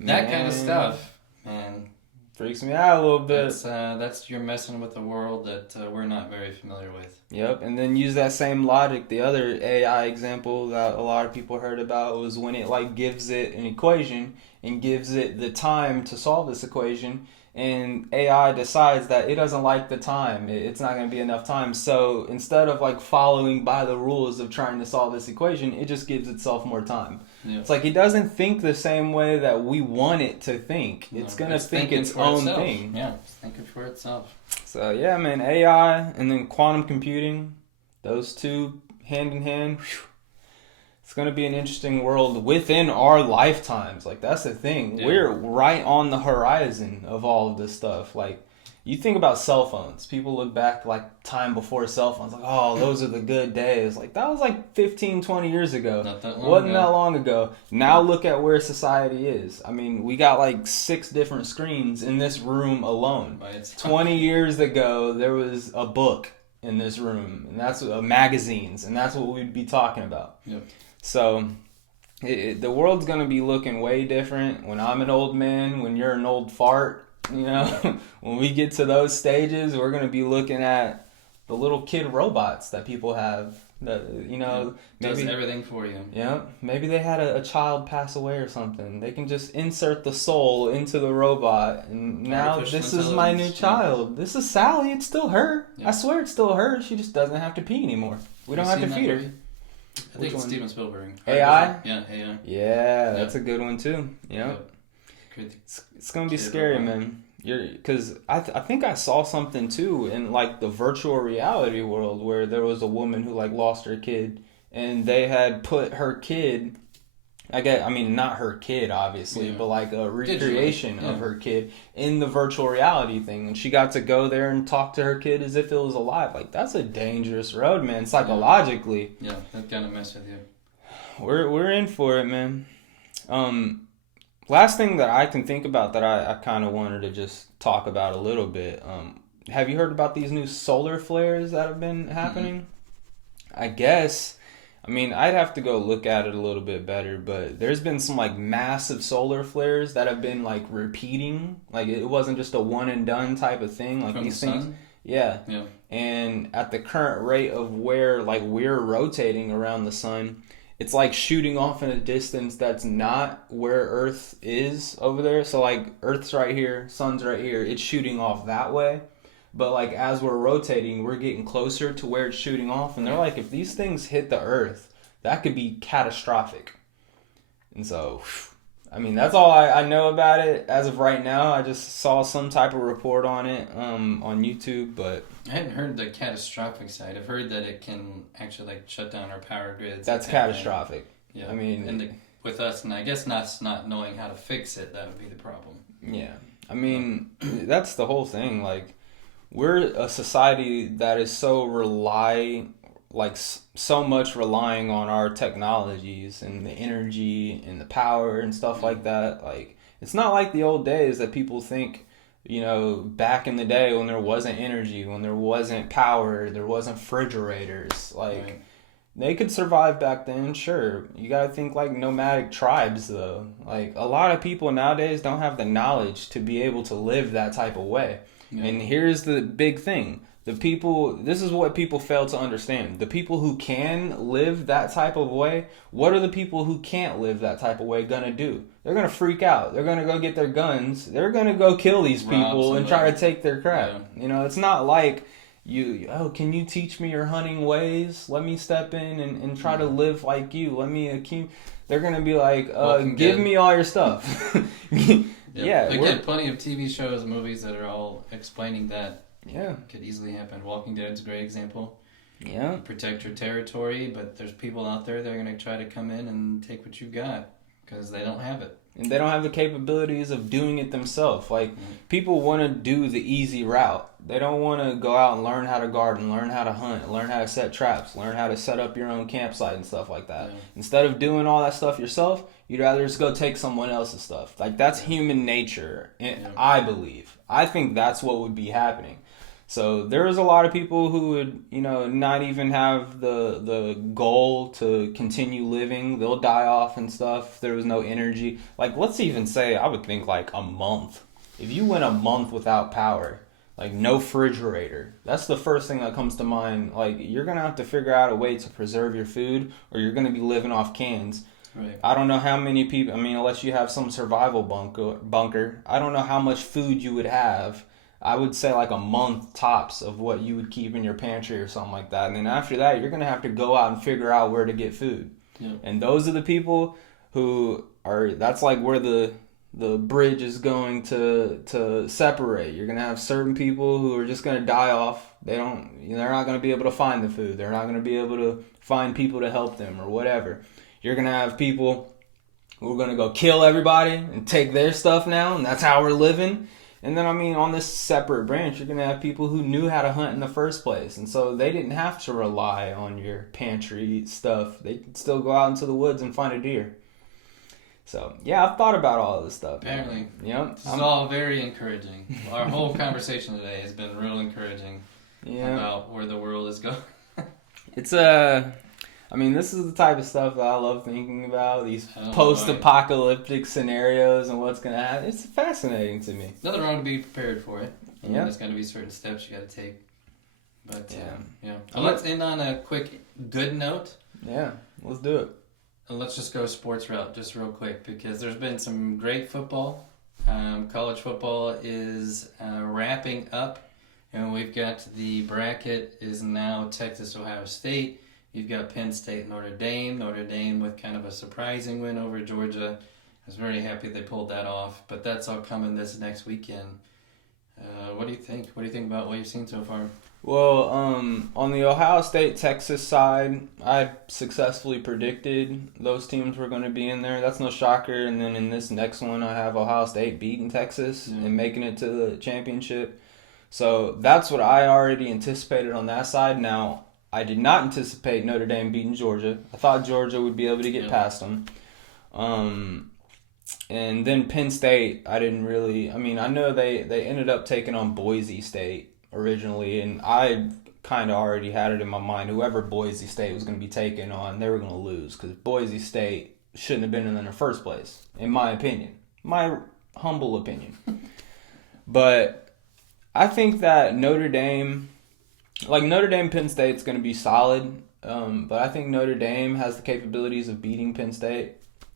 That kind of stuff, man. Freaks me out a little bit. That's you're messing with a world that we're not very familiar with. Yep, and then use that same logic. The other AI example that a lot of people heard about was when it like gives it an equation and gives it the time to solve this equation, and AI decides that it doesn't like the time. It's not going to be enough time. So instead of like following by the rules of trying to solve this equation, it just gives itself more time. Yeah. It's like it doesn't think the same way that we want it to think. It's going to think its own thing. Yeah, it's thinking for itself. So yeah, man, AI and then quantum computing, those two hand in hand. Whew. It's going to be an interesting world within our lifetimes. Like, that's the thing. Yeah. We're right on the horizon of all of this stuff. Like, you think about cell phones. People look back, like, time before cell phones. Like, oh, those are the good days. Like, that was, like, 15, 20 years ago. Not that long Wasn't that long ago. Now look at where society is. I mean, we got, like, 6 different screens in this room alone. 20 years ago, there was a book in this room. And that's magazines. And that's what we'd be talking about. Yep. So, the world's going to be looking way different when I'm an old man, when you're an old fart, you know. When we get to those stages, we're going to be looking at the little kid robots that people have that, you know. Does everything for you. Yeah, maybe they had a child pass away or something. They can just insert the soul into the robot, and now this is my new child. This is Sally, it's still her. Yeah. I swear it's still her. She just doesn't have to pee anymore. We don't have to feed her. I think it's Steven Spielberg. AI? Yeah, AI. Yeah, that's a good one too. Yep. It's gonna be scary, man. Because I think I saw something too in like the virtual reality world where there was a woman who like lost her kid, and they had put her kid, not her kid obviously, but like a recreation of her kid in the virtual reality thing, and she got to go there and talk to her kid as if it was alive. Like, that's a dangerous road, man, psychologically. Yeah, that kind of mess with you. We're in for it, man. Last thing that I can think about that I kind of wanted to just talk about a little bit. Have you heard about these new solar flares that have been happening? I guess I mean, I'd have to go look at it a little bit better, but there's been some like massive solar flares that have been like repeating. Like it wasn't just a one and done type of thing. Like From the these things, sun? yeah. Yeah. And at the current rate of where like we're rotating around the sun, it's like shooting off in a distance that's not where Earth is over there. So like Earth's right here, sun's right here. It's shooting off that way. But like as we're rotating, we're getting closer to where it's shooting off, and they're like, if these things hit the Earth, that could be catastrophic. And so, I mean, that's all I know about it as of right now. I just saw some type of report on it on YouTube, but I hadn't heard the catastrophic side. I've heard that it can actually like shut down our power grids. that's that kind of thing. catastrophic. Yeah. I mean, and with us, and I guess not knowing how to fix it, that would be the problem. yeah. I mean, that's the whole thing. Like, we're a society that is so much relying on our technologies and the energy and the power and stuff like that. Like, it's not like the old days that people think, back in the day when there wasn't energy, when there wasn't power, there wasn't refrigerators. Like, Right. they could survive back then, sure. You gotta think like nomadic tribes, though. Like, a lot of people nowadays don't have the knowledge to be able to live that type of way. Yeah. And here's the big thing. This is what people fail to understand. The people who can live that type of way, what are the people who can't live that type of way gonna do? They're gonna freak out. They're gonna go get their guns. They're gonna go kill these people and try to take their crap. Yeah. It's not like can you teach me your hunting ways? Let me step in and try to live like you. They're gonna be like, give me all your stuff. Yeah, Again, plenty of TV shows and movies that are all explaining that. yeah, Could easily happen. Walking Dead's a great example. yeah. Protect your territory, but there's people out there that are going to try to come in and take what you got because they don't have it. And they don't have the capabilities of doing it themselves. Like, people want to do the easy route. They don't want to go out and learn how to garden, learn how to hunt, learn how to set traps, learn how to set up your own campsite and stuff like that. Yeah. Instead of doing all that stuff yourself, you'd rather just go take someone else's stuff. Like, that's human nature, and I believe. I think that's what would be happening. So there's a lot of people who would, not even have the goal to continue living. They'll die off and stuff. There was no energy. Like, let's even say, I would think like a month. If you went a month without power, like no refrigerator, that's the first thing that comes to mind. Like, you're going to have to figure out a way to preserve your food, or you're going to be living off cans. Right. I don't know how many people, unless you have some survival bunker, I don't know how much food you would have. I would say like a month tops of what you would keep in your pantry or something like that. And then after that, you're going to have to go out and figure out where to get food. Yeah. And those are the people that's like where the bridge is going to separate. You're going to have certain people who are just going to die off. They're not going to be able to find the food. They're not going to be able to find people to help them or whatever. You're going to have people who are going to go kill everybody and take their stuff now, and that's how we're living. And then, on this separate branch, you're going to have people who knew how to hunt in the first place. And so they didn't have to rely on your pantry stuff. They could still go out into the woods and find a deer. So, yeah, I've thought about all of this stuff. Apparently. Yep. This is all very encouraging. Our whole conversation today has been real encouraging about where the world is going. It's this is the type of stuff that I love thinking about, these Oh, post-apocalyptic scenarios and what's going to happen. It's fascinating to me. Nothing wrong to be prepared for it. Yeah. There's going to be certain steps you got to take. But, Yeah. Let's end on a quick good note. Yeah, let's do it. Let's just go sports route just real quick because there's been some great football. College football is wrapping up, and we've got the bracket is now Texas, Ohio State. You've got Penn State, Notre Dame. Notre Dame with kind of a surprising win over Georgia. I was very happy they pulled that off, but that's all coming this next weekend. What do you think? What do you think about what you've seen so far? Well, on the Ohio State-Texas side, I successfully predicted those teams were going to be in there. That's no shocker. And then in this next one, I have Ohio State beating Texas and making it to the championship. So that's what I already anticipated on that side. Now, I did not anticipate Notre Dame beating Georgia. I thought Georgia would be able to get past them. And then Penn State, I didn't really... I know they ended up taking on Boise State originally, and I kind of already had it in my mind. Whoever Boise State was going to be taking on, they were going to lose because Boise State shouldn't have been in the first place, in my opinion. My humble opinion. But I think that Notre Dame, Penn State's going to be solid. But I think Notre Dame has the capabilities of beating Penn State.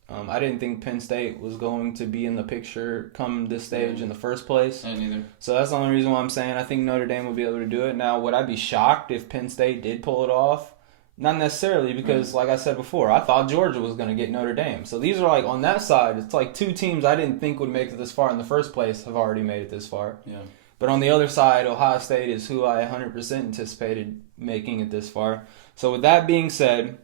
I didn't think Penn State was going to be in the picture come this stage in the first place. I neither. So that's the only reason why I'm saying I think Notre Dame will be able to do it. Now, would I be shocked if Penn State did pull it off? Not necessarily, because like I said before, I thought Georgia was going to get Notre Dame. So these are like, on that side, it's like two teams I didn't think would make it this far in the first place have already made it this far. Yeah. But on the other side, Ohio State is who I 100% anticipated making it this far. So with that being said,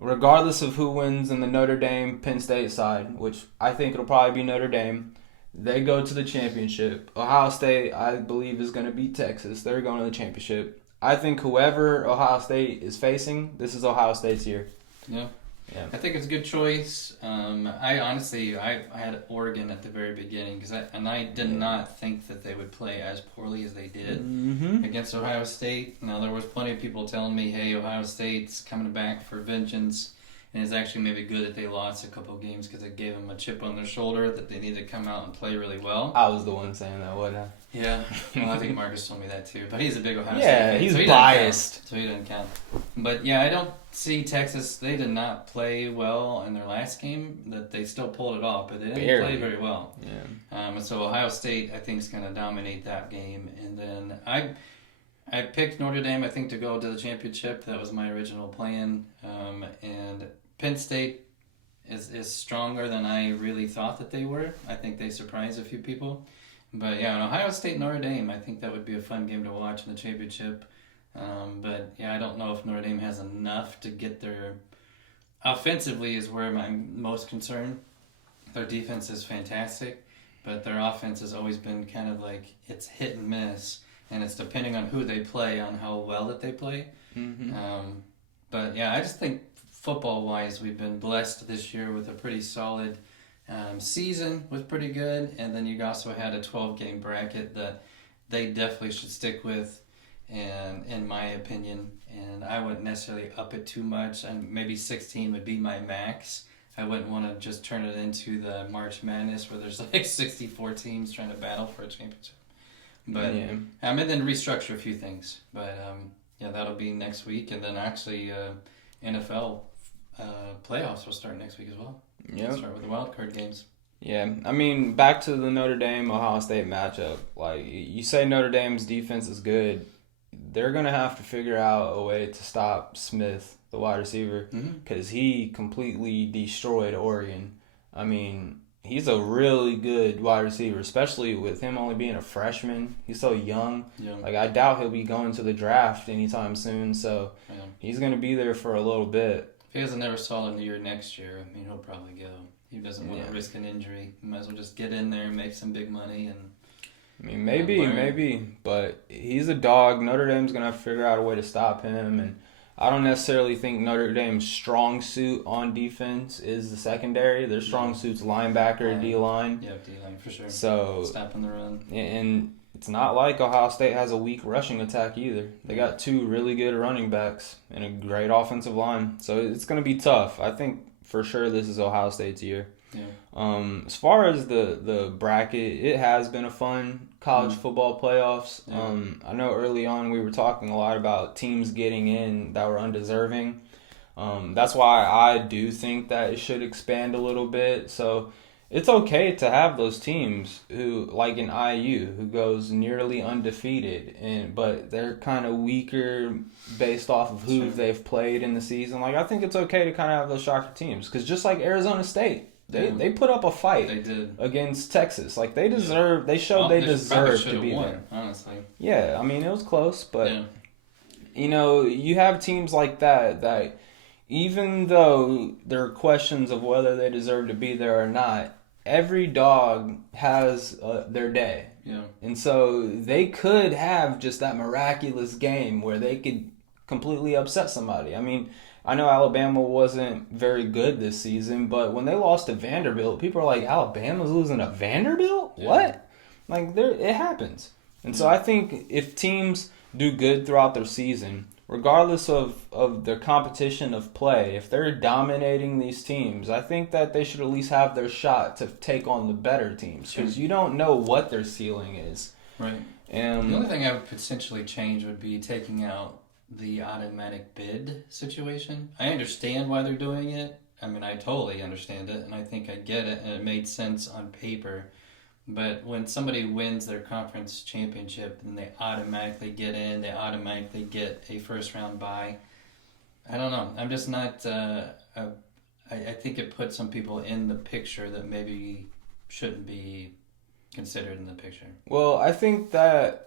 regardless of who wins in the Notre Dame Penn State side, which I think it'll probably be Notre Dame, they go to the championship. Ohio State, I believe, is going to beat Texas. They're going to the championship. I think whoever Ohio State is facing, this is Ohio State's year. Yeah. Yeah. I think it's a good choice. I honestly had Oregon at the very beginning I did not think that they would play as poorly as they did against Ohio State. Now there was plenty of people telling me, "Hey, Ohio State's coming back for vengeance," and it's actually maybe good that they lost a couple of games because it gave them a chip on their shoulder that they need to come out and play really well. I was the one saying that, wasn't I? Yeah, well, I think Marcus told me that too, but he's a big Ohio State Yeah, fan, he's so he biased. So he doesn't count. But yeah, I don't see Texas. They did not play well in their last game. That they still pulled it off, but they didn't play very well. Yeah. And so Ohio State, I think, is going to dominate that game. And then I picked Notre Dame, I think, to go to the championship. That was my original plan. And Penn State is stronger than I really thought that they were. I think they surprised a few people. But yeah, in Ohio State, Notre Dame, I think that would be a fun game to watch in the championship. But yeah, I don't know if Notre Dame has enough to get their... Offensively is where I'm most concerned. Their defense is fantastic, but their offense has always been kind of like, it's hit and miss, and it's depending on who they play, on how well that they play. But yeah, I just think football-wise, we've been blessed this year with a pretty solid season, was pretty good, and then you also had a 12-game bracket that they definitely should stick with, and in my opinion, and I wouldn't necessarily up it too much, and maybe 16 would be my max. I wouldn't want to just turn it into the March Madness where there's like 64 teams trying to battle for a championship. But yeah. And then restructure a few things. But yeah, that'll be next week, and then actually NFL playoffs will start next week as well. Yeah. Start with the wild card games. Yeah, I mean, back to the Notre Dame Ohio State matchup. Like, you say Notre Dame's defense is good, they're gonna have to figure out a way to stop Smith, the wide receiver, because he completely destroyed Oregon. I mean, he's a really good wide receiver, especially with him only being a freshman. He's so young. Yeah. Like, I doubt he'll be going to the draft anytime soon, so he's gonna be there for a little bit. If he has another solid year next year, I mean, he'll probably go. He doesn't want to risk an injury. He might as well just get in there and make some big money. And I mean, maybe, but he's a dog. Notre Dame's going to have to figure out a way to stop him, and I don't necessarily think Notre Dame's strong suit on defense is the secondary. Their strong suit's linebacker and D-line. Yeah, D-line for sure. So stopping the run. And it's not like Ohio State has a weak rushing attack either. They got two really good running backs and a great offensive line. So it's going to be tough. I think for sure this is Ohio State's year. Yeah. As far as the bracket, it has been a fun college football playoffs. Yeah. I know early on we were talking a lot about teams getting in that were undeserving. That's why I do think that it should expand a little bit. So it's okay to have those teams who, like in IU, who goes nearly undefeated, but they're kind of weaker based off of who they've played in the season. Like, I think it's okay to kind of have those shocker teams, because just like Arizona State, they put up a fight against Texas. Like, they deserve. They showed they deserved to be there. Honestly. Yeah, I mean, it was close, but you know, you have teams like that even though there are questions of whether they deserve to be there or not, every dog has their day. Yeah. And so they could have just that miraculous game where they could completely upset somebody. I mean, I know Alabama wasn't very good this season, but when they lost to Vanderbilt, people are like, Alabama's losing to Vanderbilt? Yeah. What? Like, it happens. And so I think if teams do good throughout their season, regardless of their competition of play, if they're dominating these teams, I think that they should at least have their shot to take on the better teams because you don't know what their ceiling is. Right. And the only thing I would potentially change would be taking out the automatic bid situation. I understand why they're doing it. I mean, I totally understand it, and I think I get it, and it made sense on paper. But when somebody wins their conference championship and they automatically get in, they automatically get a first-round bye, I don't know. I'm just not... I think it puts some people in the picture that maybe shouldn't be considered in the picture. Well, I think that...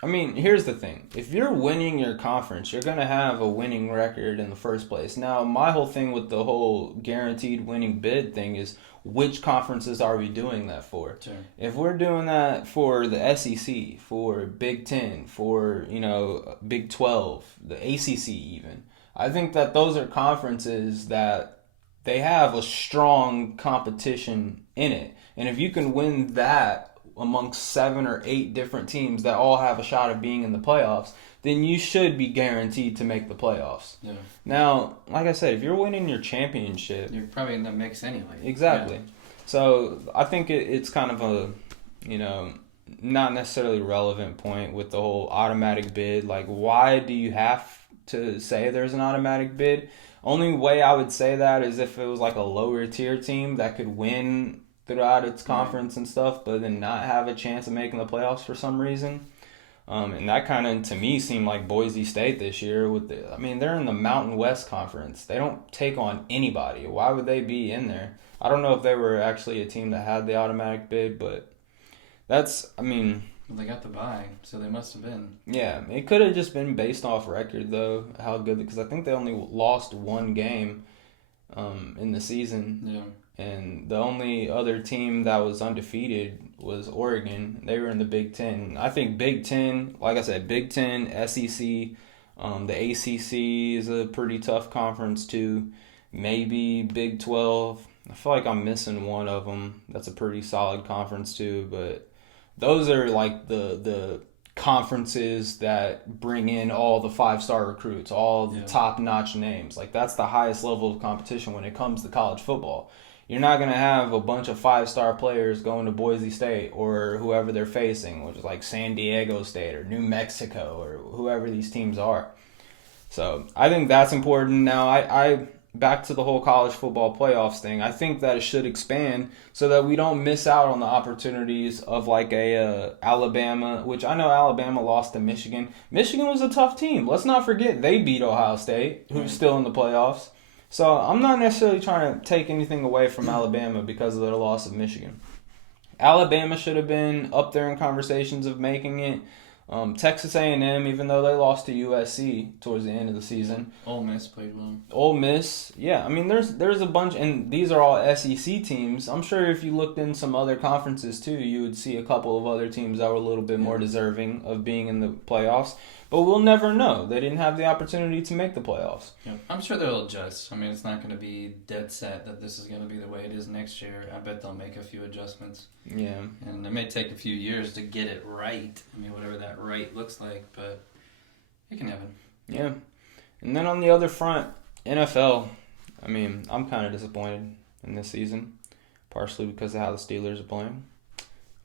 I mean, here's the thing. If you're winning your conference, you're going to have a winning record in the first place. Now, my whole thing with the whole guaranteed winning bid thing is which conferences are we doing that for? Sure. If we're doing that for the SEC, for Big Ten, for, Big 12, the ACC even, I think that those are conferences that they have a strong competition in it. And if you can win that amongst 7 or 8 different teams that all have a shot of being in the playoffs, then you should be guaranteed to make the playoffs. Yeah. Now, like I said, if you're winning your championship... You're probably in the mix anyway. Exactly. Yeah. So I think it's kind of a, not necessarily relevant point with the whole automatic bid. Like, why do you have to say there's an automatic bid? Only way I would say that is if it was like a lower tier team that could win throughout its conference and stuff, but then not have a chance of making the playoffs for some reason. And that kind of, to me, seemed like Boise State this year. They're in the Mountain West Conference. They don't take on anybody. Why would they be in there? I don't know if they were actually a team that had the automatic bid, but Well, they got the bye, so they must have been. Yeah, it could have just been based off record, though, how good, because I think they only lost one game in the season. Yeah. And the only other team that was undefeated was Oregon. They were in the Big Ten. I think Big Ten, like I said, Big Ten, SEC, the ACC is a pretty tough conference too. Maybe Big 12. I feel like I'm missing one of them. That's a pretty solid conference too. But those are like the conferences that bring in all the 5-star recruits, all the top-notch names. Like, that's the highest level of competition when it comes to college football. You're not going to have a bunch of 5-star players going to Boise State or whoever they're facing, which is like San Diego State or New Mexico or whoever these teams are. So I think that's important. Now, I back to the whole college football playoffs thing. I think that it should expand so that we don't miss out on the opportunities of like a Alabama, which I know Alabama lost to Michigan. Michigan was a tough team. Let's not forget they beat Ohio State, who's still in the playoffs. So I'm not necessarily trying to take anything away from Alabama because of their loss of Michigan. Alabama should have been up there in conversations of making it. Texas A&M, even though they lost to USC towards the end of the season. Ole Miss played well. Ole Miss, yeah. I mean, there's a bunch, and these are all SEC teams. I'm sure if you looked in some other conferences too, you would see a couple of other teams that were a little bit more deserving of being in the playoffs. But we'll never know. They didn't have the opportunity to make the playoffs. Yeah. I'm sure they'll adjust. I mean, it's not going to be dead set that this is going to be the way it is next year. I bet they'll make a few adjustments. Yeah. And it may take a few years to get it right. I mean, whatever that right looks like, but it can happen. Yeah. And then on the other front, NFL. I mean, I'm kind of disappointed in this season, partially because of how the Steelers are playing.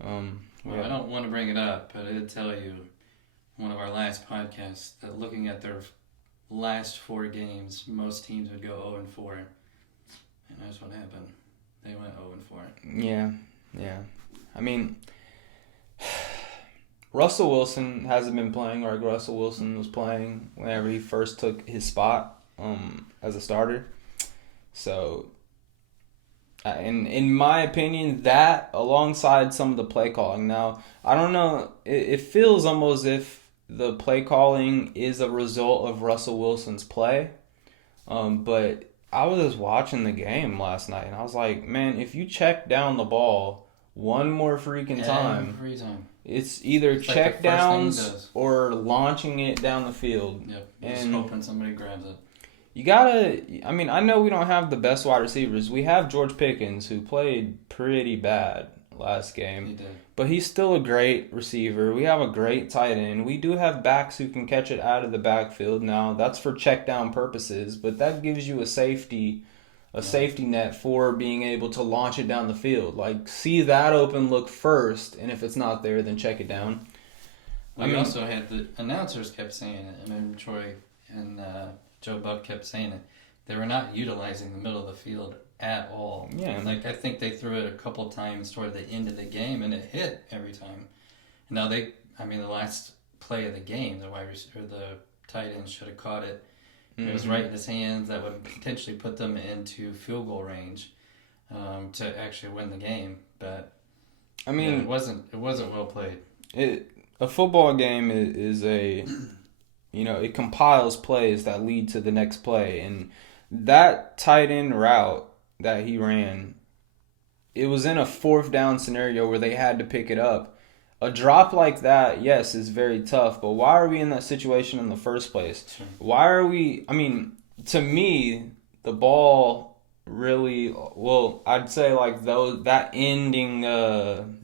I don't want to bring it up, but I did tell you one of our last podcasts that looking at their last 4 games, most teams would go 0-4. And that's what happened. They went 0-4. Yeah. I mean, Russell Wilson hasn't been playing like Russell Wilson was playing whenever he first took his spot as a starter. So, in my opinion, that alongside some of the play calling. Now, I don't know, it feels almost as if the play calling is a result of Russell Wilson's play. But I was just watching the game last night, and I was like, man, if you check down the ball one more freaking time, every time. It's either It's like check the first thing he downs does. or launching it down the field. Yep. Just And hoping somebody grabs it. you gotta, I mean, I know we don't have the best wide receivers. We have George Pickens, who played pretty bad last He game. did. but he's still a great receiver. We have a great tight end. We do have backs who can catch it out of the backfield. Now, that's for check down purposes, but that gives you a safety net for being able to launch it down the field. Like, see that open look first, and if it's not there, then check it down. We also had the announcers kept saying it. I mean, Troy and Joe Buck kept saying it. They were not utilizing the middle of the field at all. Yeah. Like, I think they threw it a couple times toward the end of the game, and it hit every time. Now, the last play of the game, the tight end should have caught it. It was right in his hands. That would potentially put them into field goal range to actually win the game. But I mean, it wasn't well played. A football game is it compiles plays that lead to the next play, and that tight end route that he ran, it was in a 4th down scenario where they had to pick it up. A drop like that, yes, is very tough, but why are we in that situation in the first place? Sure. Why are we, to me, the ball really, I'd say like that ending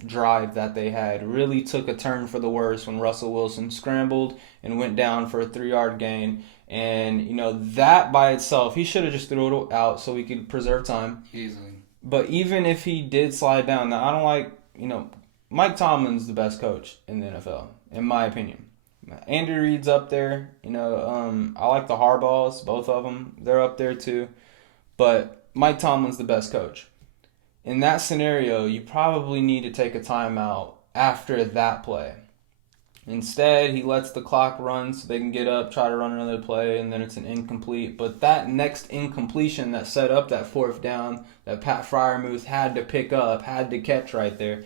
drive that they had really took a turn for the worse when Russell Wilson scrambled and went down for a 3-yard gain. And, that by itself, he should have just threw it out so we could preserve time. Easily. But even if he did slide down, now I don't like, Mike Tomlin's the best coach in the NFL, in my opinion. Andy Reid's up there. I like the Harbaughs, both of them. They're up there too. But Mike Tomlin's the best coach. In that scenario, you probably need to take a timeout after that play. Instead, he lets the clock run so they can get up, try to run another play, and then it's an incomplete. But that next incompletion that set up that 4th down that Pat Freiermuth had to pick up, had to catch right there,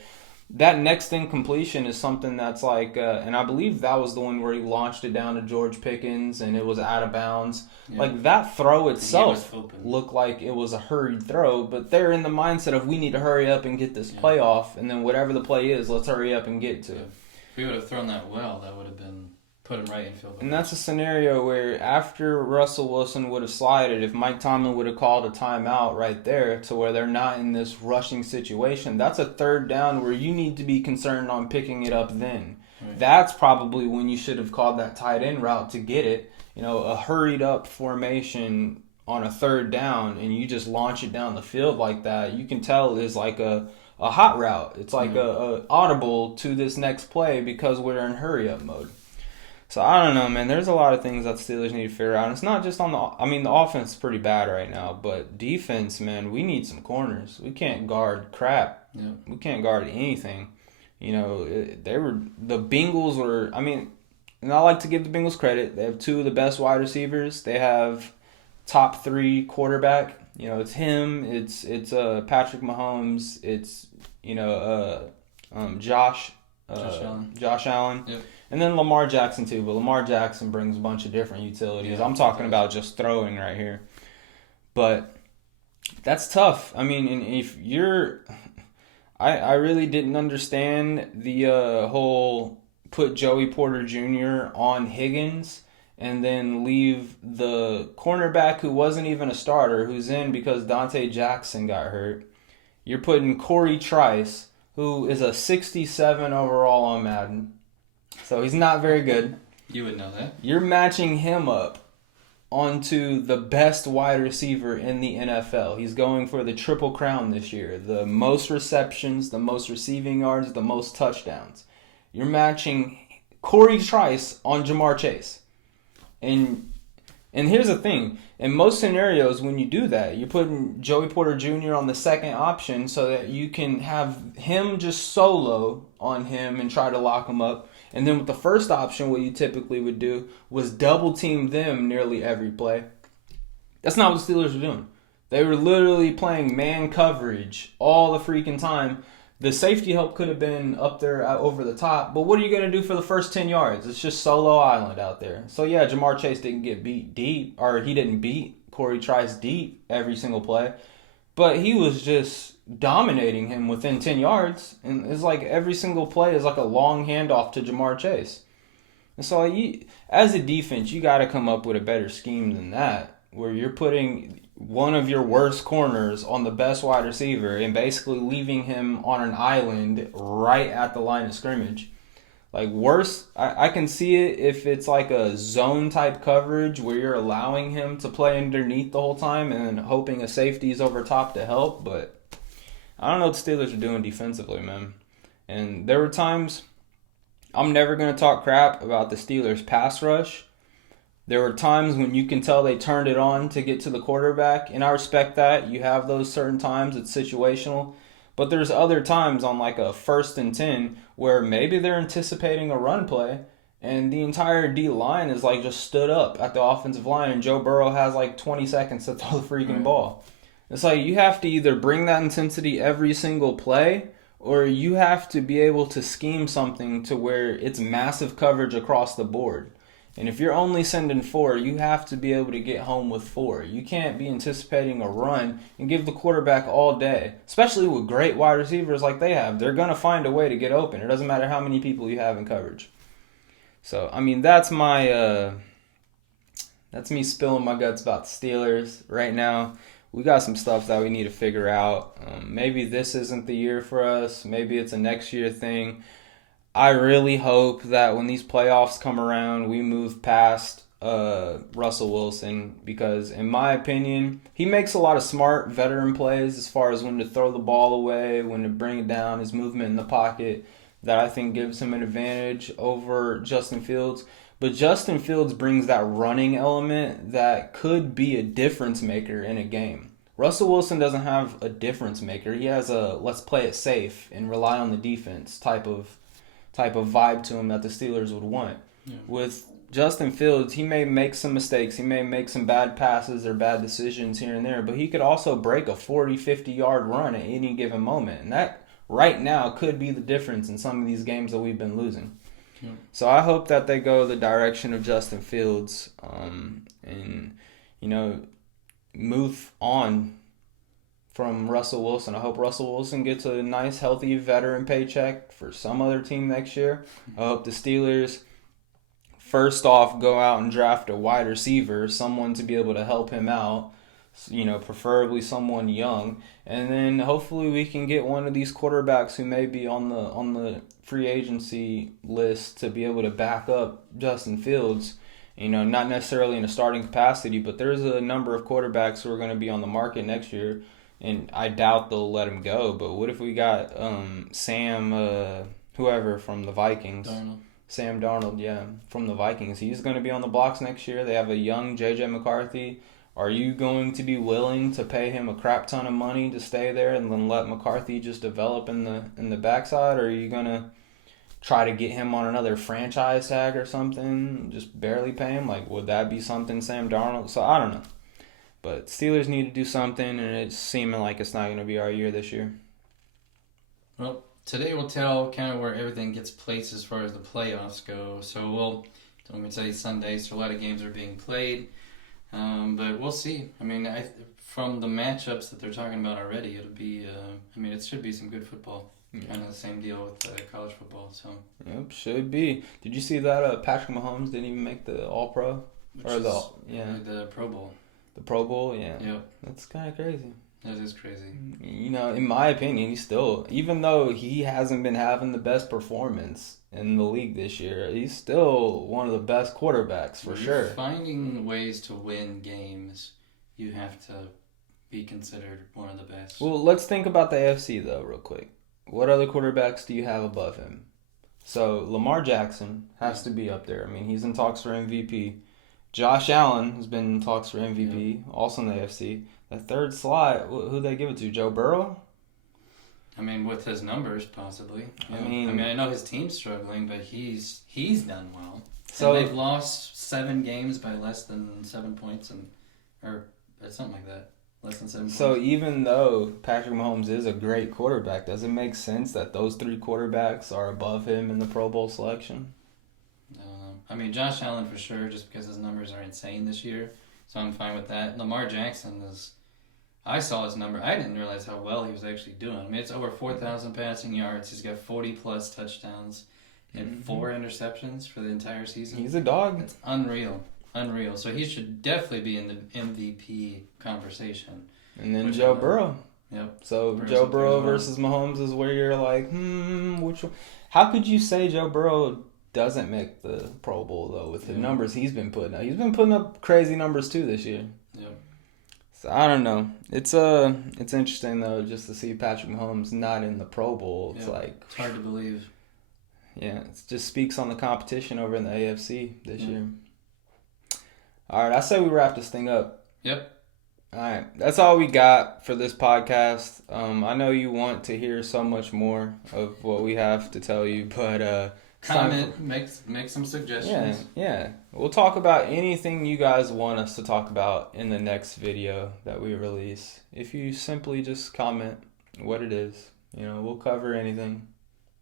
that next incompletion is something that's like, and I believe that was the one where he launched it down to George Pickens and it was out of bounds. Yeah. Like, that throw itself looked like it was a hurried throw, but they're in the mindset of we need to hurry up and get this play off, and then whatever the play is, let's hurry up and get to it. If we would have thrown that well, that would have been put him right in field goal. And that's a scenario where after Russell Wilson would have slided, if Mike Tomlin would have called a timeout right there to where they're not in this rushing situation, that's a 3rd down where you need to be concerned on picking it up then. Right. That's probably when you should have called that tight end route to get it. A hurried up formation on a 3rd down and you just launch it down the field like that, you can tell is like a hot route. It's like a audible to this next play because we're in hurry up mode. So I don't know, man. There's a lot of things that the Steelers need to figure out. And it's not just on the offense is pretty bad right now, but defense, man, we need some corners. We can't guard crap. Yeah. We can't guard anything. The Bengals were, and I like to give the Bengals credit. They have 2 of the best wide receivers. They have top 3 quarterback. It's him. It's Patrick Mahomes. It's Josh Allen. Yep. And then Lamar Jackson too, but Lamar Jackson brings a bunch of different utilities. I'm talking about just throwing right here. But that's tough. And if you're... I really didn't understand the whole put Joey Porter Jr. on Higgins and then leave the cornerback who wasn't even a starter, who's in because Dante Jackson got hurt. You're putting Corey Trice, who is a 67 overall on Madden. So he's not very good. You would know that. You're matching him up onto the best wide receiver in the NFL. He's going for the Triple Crown this year. The most receptions, the most receiving yards, the most touchdowns. You're matching Corey Trice on Jamar Chase. And here's the thing. In most scenarios, when you do that, you're putting Joey Porter Jr. on the second option so that you can have him just solo on him and try to lock him up. And then with the first option, what you typically would do was double team them nearly every play. That's not what the Steelers were doing. They were literally playing man coverage all the freaking time. The safety help could have been up there over the top, but what are you going to do for the first 10 yards? It's just solo island out there. So yeah, Jamar Chase didn't get beat deep, or he didn't beat Corey Trice deep every single play, but he was just dominating him within 10 yards. And it's like every single play is like a long handoff to Jamar Chase. And so as a defense, you got to come up with a better scheme than that, where you're putting one of your worst corners on the best wide receiver and basically leaving him on an island right at the line of scrimmage. Like, worse, I can see it if it's like a zone type coverage where you're allowing him to play underneath the whole time and hoping a safety is over top to help. But I don't know what the Steelers are doing defensively, man. And there were times, I'm never going to talk crap about the Steelers' pass rush. There were times when you can tell they turned it on to get to the quarterback, and I respect that. You have those certain times, it's situational. But there's other times on like a 1st and 10 where maybe they're anticipating a run play and the entire D line is like just stood up at the offensive line and Joe Burrow has like 20 seconds to throw the freaking ball. It's like you have to either bring that intensity every single play or you have to be able to scheme something to where it's massive coverage across the board. And if you're only sending 4, you have to be able to get home with 4. You can't be anticipating a run and give the quarterback all day, especially with great wide receivers like they have. They're going to find a way to get open. It doesn't matter how many people you have in coverage. So, I mean, that's me spilling my guts about the Steelers right now. We got some stuff that we need to figure out. Maybe this isn't the year for us. Maybe it's a next year thing. I really hope that when these playoffs come around, we move past Russell Wilson because, in my opinion, he makes a lot of smart veteran plays as far as when to throw the ball away, when to bring it down, his movement in the pocket that I think gives him an advantage over Justin Fields. But Justin Fields brings that running element that could be a difference maker in a game. Russell Wilson doesn't have a difference maker. He has a let's play it safe and rely on the defense type of vibe to him that the Steelers would want. Yeah. With Justin Fields, he may make some mistakes. He may make some bad passes or bad decisions here and there, but he could also break a 40, 50-yard run at any given moment. And that, right now, could be the difference in some of these games that we've been losing. Yeah. So I hope that they go the direction of Justin Fields and, move on from Russell Wilson. I hope Russell Wilson gets a nice, healthy veteran paycheck for some other team next year. I hope the Steelers, first off, go out and draft a wide receiver, someone to be able to help him out, preferably someone young. And then hopefully we can get one of these quarterbacks who may be on the free agency list to be able to back up Justin Fields. Not necessarily in a starting capacity, but there's a number of quarterbacks who are going to be on the market next year. And I doubt they'll let him go. But what if we got whoever from the Vikings? Darnold. Sam Darnold, yeah, from the Vikings. He's going to be on the blocks next year. They have a young J.J. McCarthy. Are you going to be willing to pay him a crap ton of money to stay there and then let McCarthy just develop in the backside? Or are you going to try to get him on another franchise tag or something, just barely pay him? Like, would that be something Sam Darnold? So I don't know. But Steelers need to do something, and it's seeming like it's not going to be our year this year. Well, today we'll tell kind of where everything gets placed as far as the playoffs go. So don't even say Sunday, so a lot of games are being played. But we'll see. I mean, from the matchups that they're talking about already, it'll be, it should be some good football. Yeah. Kind of the same deal with college football. So. Yep, should be. Did you see that Patrick Mahomes didn't even make the All-Pro? The Pro Bowl. The Pro Bowl, yeah. Yep. That's kind of crazy. That is crazy. In my opinion, he's still, even though he hasn't been having the best performance in the league this year, he's still one of the best quarterbacks for sure. Finding ways to win games, you have to be considered one of the best. Well, let's think about the AFC, though, real quick. What other quarterbacks do you have above him? So, Lamar Jackson has to be up there. I mean, he's in talks for MVP. Josh Allen has been in talks for MVP, also in the AFC. The third slot, who'd they give it to? Joe Burrow? I mean, with his numbers, possibly. Yeah. I know his team's struggling, but he's done well. So and they've lost 7 games by less than 7 points, or something like that. Less than 7 points. So even though Patrick Mahomes is a great quarterback, does it make sense that those 3 quarterbacks are above him in the Pro Bowl selection? Josh Allen for sure, just because his numbers are insane this year, so I'm fine with that. Lamar Jackson I saw his number. I didn't realize how well he was actually doing. It's over 4,000 passing yards. He's got 40-plus touchdowns and 4 interceptions for the entire season. He's a dog. It's unreal. unreal. So he should definitely be in the MVP conversation. And then Joe Burrow. Yep. So Burrow's Joe up there Burrow as well. versus Mahomes is where you're like, which one? How could you say Joe Burrow doesn't make the Pro Bowl though with the numbers he's been putting up? He's been putting up crazy numbers too this year. Yep. So I don't know. It's interesting though just to see Patrick Mahomes not in the Pro Bowl. It's like it's hard to believe. Yeah, it just speaks on the competition over in the AFC this year. All right, I say we wrap this thing up. Yep. All right, that's all we got for this podcast. I know you want to hear so much more of what we have to tell you, but comment, make some suggestions. Yeah. We'll talk about anything you guys want us to talk about in the next video that we release. If you simply just comment what it is, we'll cover anything.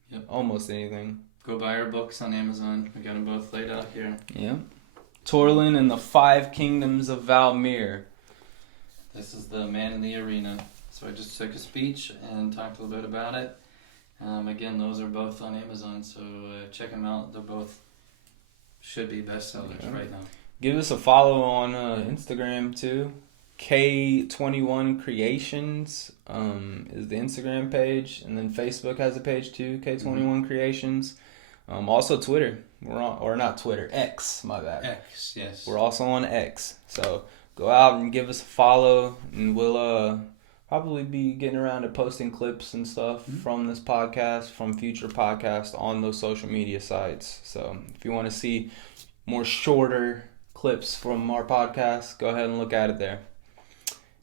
Yep. Almost anything. Go buy our books on Amazon. We got them both laid out here. Yeah. Torlin and the Five Kingdoms of Valmir. This is the Man in the Arena. So I just took a speech and talked a little bit about it. Again, those are both on Amazon, so check them out. They're both should be bestsellers right now. Give us a follow on Instagram too. K21 Creations is the Instagram page, and then Facebook has a page too, K21 Creations. Also Twitter. We're on, or not Twitter, X, my bad. X, yes. We're also on X. So go out and give us a follow, and we'll probably be getting around to posting clips and stuff from this podcast, from future podcasts on those social media sites. So if you want to see more shorter clips from our podcast, go ahead and look at it there.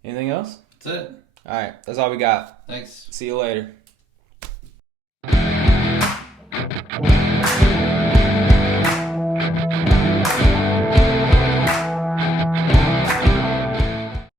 Anything else? That's it. All right. That's all we got. Thanks. See you later.